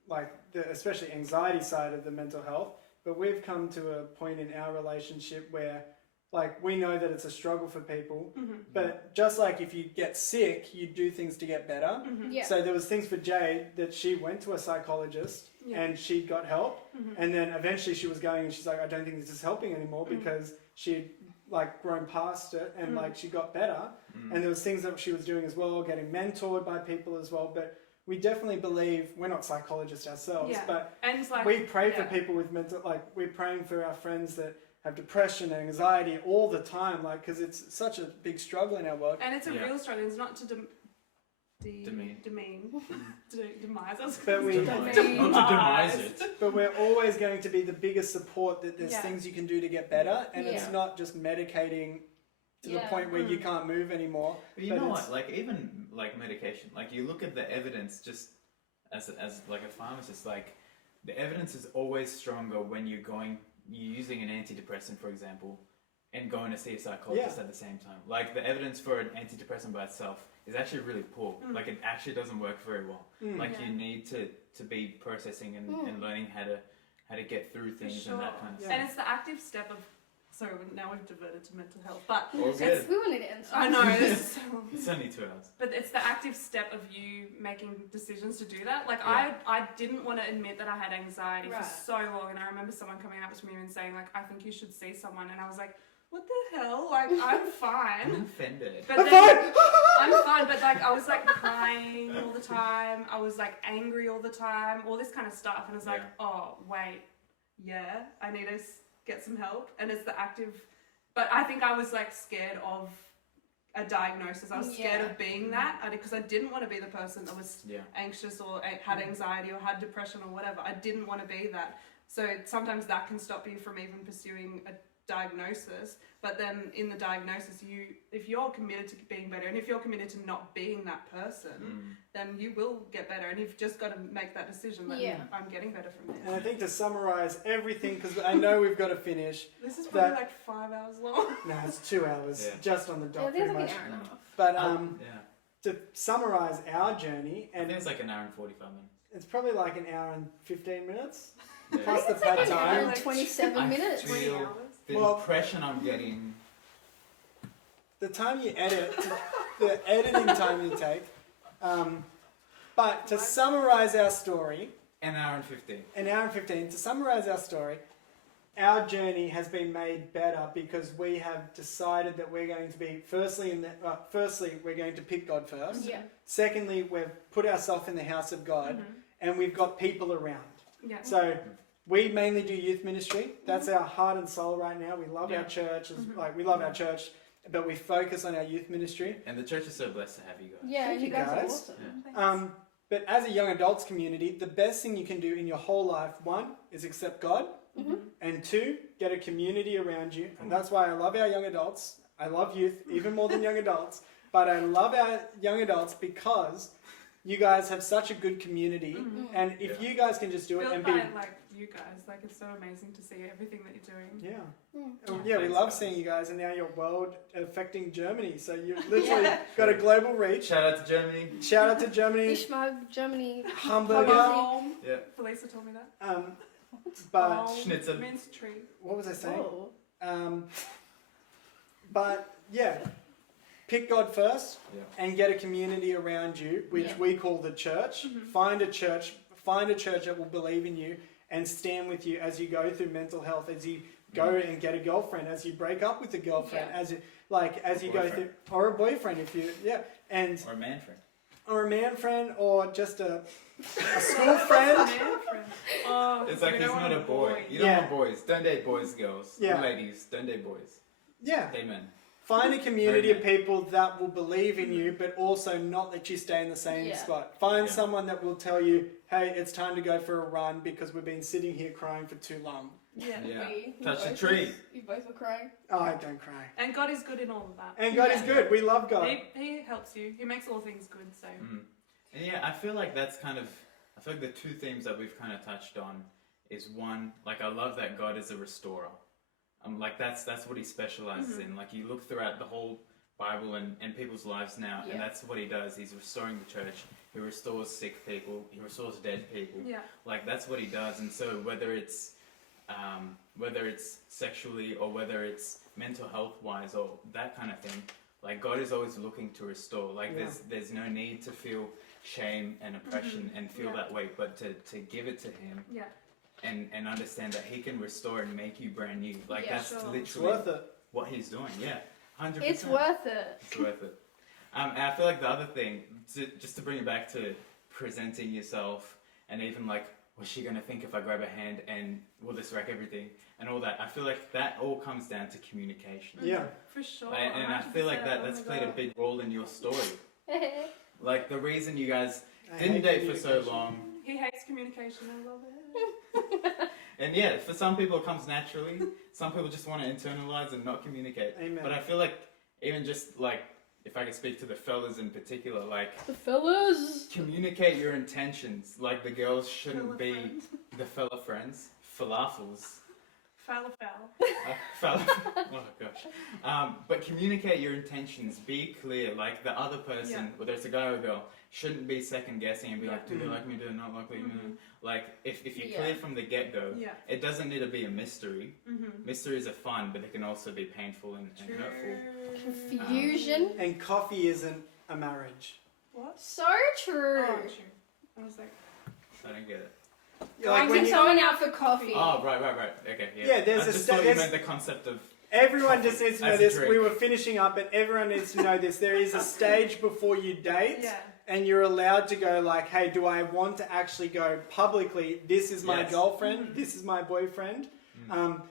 Like especially anxiety side of the mental health, but we've come to a point in our relationship where like we know that it's a struggle for people, but just like if you get sick, you do things to get better. So there was things for Jade that she went to a psychologist and she got help, and then eventually she was going and she's like, I don't think this is helping anymore because she'd like grown past it and like she got better, and there was things that she was doing as well, getting mentored by people as well, but we definitely believe, we're not psychologists ourselves, Yeah. but And like we pray for yeah. people with mental, like we're praying for our friends that have depression, anxiety all the time, like because it's such a big struggle in our world. And it's a Yeah. real struggle. It's not to Demean. demise us. But we- Not to demise it. But we're always going to be the biggest support that there's Yeah. things you can do to get better, and it's Yeah. not just medicating to the Yeah. point where you can't move anymore. But you But know it's- what? Like even like medication, like you look at the evidence just as like a pharmacist, like the evidence is always stronger when you're using an antidepressant, for example, and going to see a psychologist Yeah. at the same time. Like the evidence for an antidepressant by itself is actually really poor. Like it actually doesn't work very well. Like Yeah. you need to be processing and learning how to get through things Sure. and that kind of Yeah. stuff. And it's the active step of. Sorry, now we've diverted to mental health, but All it's. good. We wanted to end. I know. It's It's only 2 hours. But it's the active step of you making decisions to do that. Like Yeah. I didn't want to admit that I had anxiety Right. for so long, and I remember someone coming up to me and saying like, "I think you should see someone," and I was like, "What the hell? Like I'm I'm fine." offended. But I'm then, fine! I'm fine, but like I was like crying all the time. I was like angry all the time, all this kind of stuff, and I was like, Yeah. "Oh wait, yeah, I need to get some help." And it's the active. But I think I was like scared of a diagnosis. I was scared Yeah. of being that because I didn't want to be the person that was Yeah. anxious or had anxiety or had depression or whatever. I didn't want to be that. So sometimes that can stop you from even pursuing a diagnosis. But then in the diagnosis, if you're committed to being better and if you're committed to not being that person, then you will get better. And you've just got to make that decision that Yeah. I'm getting better from And I this. think to summarize everything, because I know we've got to finish. This is probably that- like 5 hours long. No, it's 2 hours Yeah. just on the Yeah, dot, there's pretty like much. an hour and a half. But Yeah. to summarize our journey, I think and it's like an hour and 45 minutes. it's probably like an hour and 15 minutes Yeah. plus the It's like pad an hour time. and 27 I minutes. feel- 20 hours. The Well- impression I'm getting. The time you edit, the editing time you take. But to summarize our story, An hour and 15. an hour and 15, to summarize our story, our journey has been made better because we have decided that we're going to be, firstly, we're going to pick God first. Yeah. Secondly, we've put ourselves in the house of God and we've got people around. Yeah. So we mainly do youth ministry. That's our heart and soul right now. We love Yeah. our church. Like we love our church, but we focus on our youth ministry. And the church is so blessed to have you guys. Yeah, Thank you you, guys are guys. awesome. But as a young adults community, the best thing you can do in your whole life, one, is accept God, and two, get a community around you. And that's why I love our young adults. I love youth even more than young adults, but I love our young adults because you guys have such a good community. And if Yeah. you guys can just do it Built and by be... like you guys, like it's so amazing to see everything that you're doing. Yeah. Oh, Yeah, we thanks, love guys. seeing you guys, and now you're world affecting Germany. So you've literally got a global reach. Shout out to Germany. Shout out to Germany, Ishmael, Germany. Hamburger. Home. Yeah. Felisa told me that. But Home Schnitzel. means tree. what was I saying? Whoa. But yeah, pick God first Yeah. and get a community around you, which Yeah. we call the church. Find a church that will believe in you and stand with you as you go through mental health, as you go and get a girlfriend, as you break up with a girlfriend, Yeah. as you go through, Boyfriend. or a boyfriend if you, and Or a man friend. or a man friend, or just a school friend. Man friend. Oh, It's like you he's don't not want a boy. You don't Yeah. want boys. Don't date boys, girls. Yeah. Ladies, don't date boys. Yeah. Amen. Find a community of people that will believe in you, but also not let you stay in the same Yeah. spot. Find Yeah. someone that will tell you, hey, it's time to go for a run because we've been sitting here crying for too long. Yeah. Yeah. We Touch the both tree. was- You both were crying. Oh, I don't cry. And God is good in all of that. And God is Yeah. good. We love God. He helps you. He makes all things good. So And yeah, I feel like that's kind of, I feel like the two themes that we've kind of touched on is one, like I love that God is a restorer. Like that's what he specializes in. Like you look throughout the whole Bible and people's lives now, Yeah. and that's what he does. He's restoring the church. He restores sick people. He restores dead people. yeah. Like that's what he does. And so whether it's sexually or whether it's mental health wise or that kind of thing, like God is always looking to restore. Like Yeah. there's no need to feel shame and oppression and feel Yeah. that way, but to give it to him Yeah. and understand that he can restore and make you brand new. Like Yeah, that's sure. It's literally worth it. what he's doing. Yeah, 100%. It's worth it. It's worth it. And I feel like the other thing, just to bring it back to presenting yourself, and even like, what's she gonna think if I grab her hand, and will this wreck everything, and all that. I feel like that all comes down to communication. Yeah. For sure. And I feel like 100%. that's Oh my played a God. big role in your story. Like the reason you guys I didn't hate date for so communication. long. He hates communication. I love it. And yeah, for some people it comes naturally. Some people just want to internalize and not communicate. Amen. But I feel like even just like, if I could speak to the fellas in particular, like The fellas. communicate your intentions. Like the girls shouldn't Fella be friends. the fella friends, falafels. Foul. Fella, oh gosh. But communicate your intentions. Be clear. Like the other person, Yeah. whether it's a guy or a girl, shouldn't be second guessing and be like, do they Mhm. like me? Do they not like me? Mhm. Like if you're Yeah. clear from the get go, Yeah. it doesn't need to be a mystery. Mm-hmm. Mysteries are fun, but they can also be painful and hurtful. Confusion. And coffee isn't a marriage. What? So true. Oh, true. I was like, I don't get it. Yeah, like Going when to you, someone out for coffee. Oh, right. Okay, yeah. Yeah, there's I a just sta- thought you there's- meant the concept of. everyone just needs to know As a this. drink. We were finishing up, and everyone needs to know this. There is a stage before you date, yeah. and you're allowed to go like, "Hey, do I want to actually go publicly? This is my Yes. girlfriend. This is my boyfriend." Mm.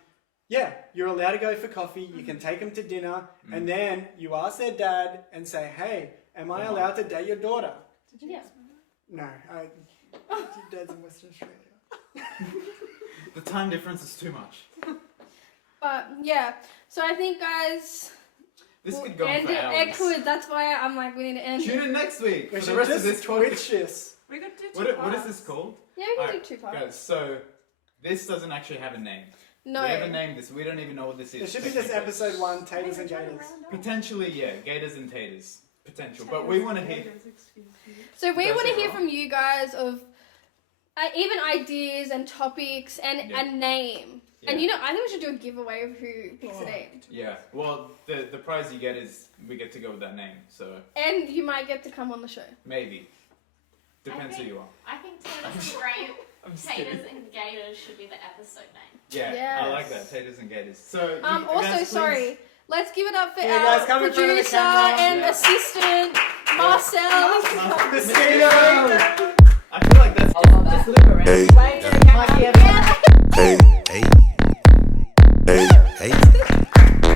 Yeah, you're allowed to go for coffee. You can take them to dinner, and then you ask their dad and say, "Hey, am I Come on. allowed to date your daughter?" Did you Yeah. ask me that? No, your dad's in Western Australia. The time difference is too much. But yeah, so I think guys, This we'll could go on end for it. hours. It could. That's why I'm like, we need to end Tune it. in next week We for should the rest of just this twitch podcast. this. We could do two What is parts. this called? Yeah, we can Alright, do 2 parts. Guys, so this doesn't actually have a name. No. We haven't named this. We don't even know what this is. It should be just technically. episode 1, Hey, Taters and they're trying to Gators. round up. Potentially, yeah, gators and taters. Potential. But we want to hear. Taters, excuse me. So we That's want to it, hear right? from you guys of even ideas and topics and Yeah. a name. Yeah. And I think we should do a giveaway of who picks a name. Yeah. Well, the prize you get is we get to go with that name. So And you might get to come on the show. maybe. Depends who you are. I think Taters and Green, I'm just kidding. Taters and Gators should be the episode name. Yeah, I like Yes. that. Taters and gators. So you Also, guys, please- sorry. Let's give it up for Yeah, our guys, come in front of the producer camera. and Yeah. assistant, Marcel. Mosquito! I feel like that's. Hey, hey, hey,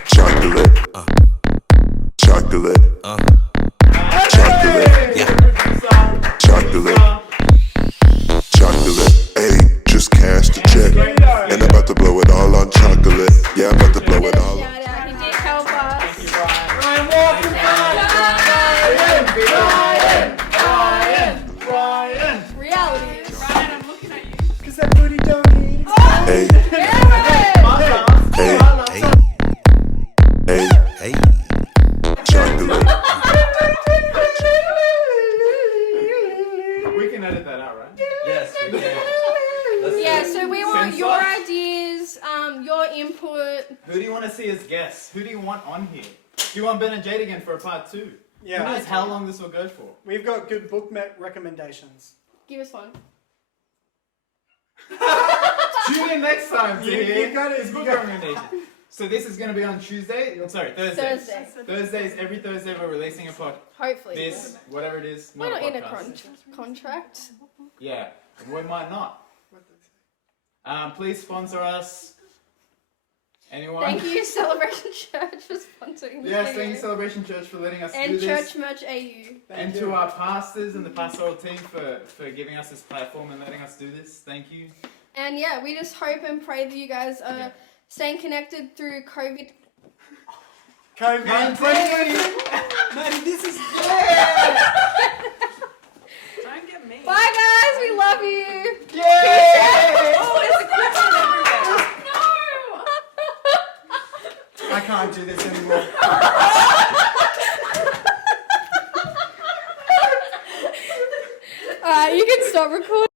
chocolate, chocolate, chocolate, chocolate, chocolate, hey, just cash the check, and I'm about to blow it all on chocolate, yeah, I'm about to blow it all on. Shout out. He did help us. Ryan Walker! Ryan. Reality. Ryan, I'm looking at you. Cause that booty don't need Hey, hey, hey, hey, hey, chocolate, We can edit that out, right? Yes, we can. Yeah, so we want Censor. your ideas, your input. Who do you want to see as guests? Who do you want on here? Do you want Ben and Jade again for a part 2? Who Yeah, knows how long this will go for? we've got good book recommendations. Give us one. Tune in next time to You hear got it, his you book got it. recommendation. So this is going to be on Tuesday. Sorry, Thursdays. Thursday. Thursdays, every Thursday we're releasing a pod. Hopefully. This, whatever it is, We're not in a podcast. contract. Yeah, we might not. Please sponsor us. Anyone? Thank you, Celebration Church, for sponsoring this Yes, video. thank you, Celebration Church, for letting us do And this. Church Merch AU. And to our pastors and the pastoral team for giving us this platform and letting us do this. Thank you. And yeah, we just hope and pray that you guys are Yeah. staying connected through COVID. COVID. Man, Man, this is... Don't get me. Bye guys, we love you. Yay! Oh, there's a question everywhere. I can't do this anymore. Alright, you can stop recording.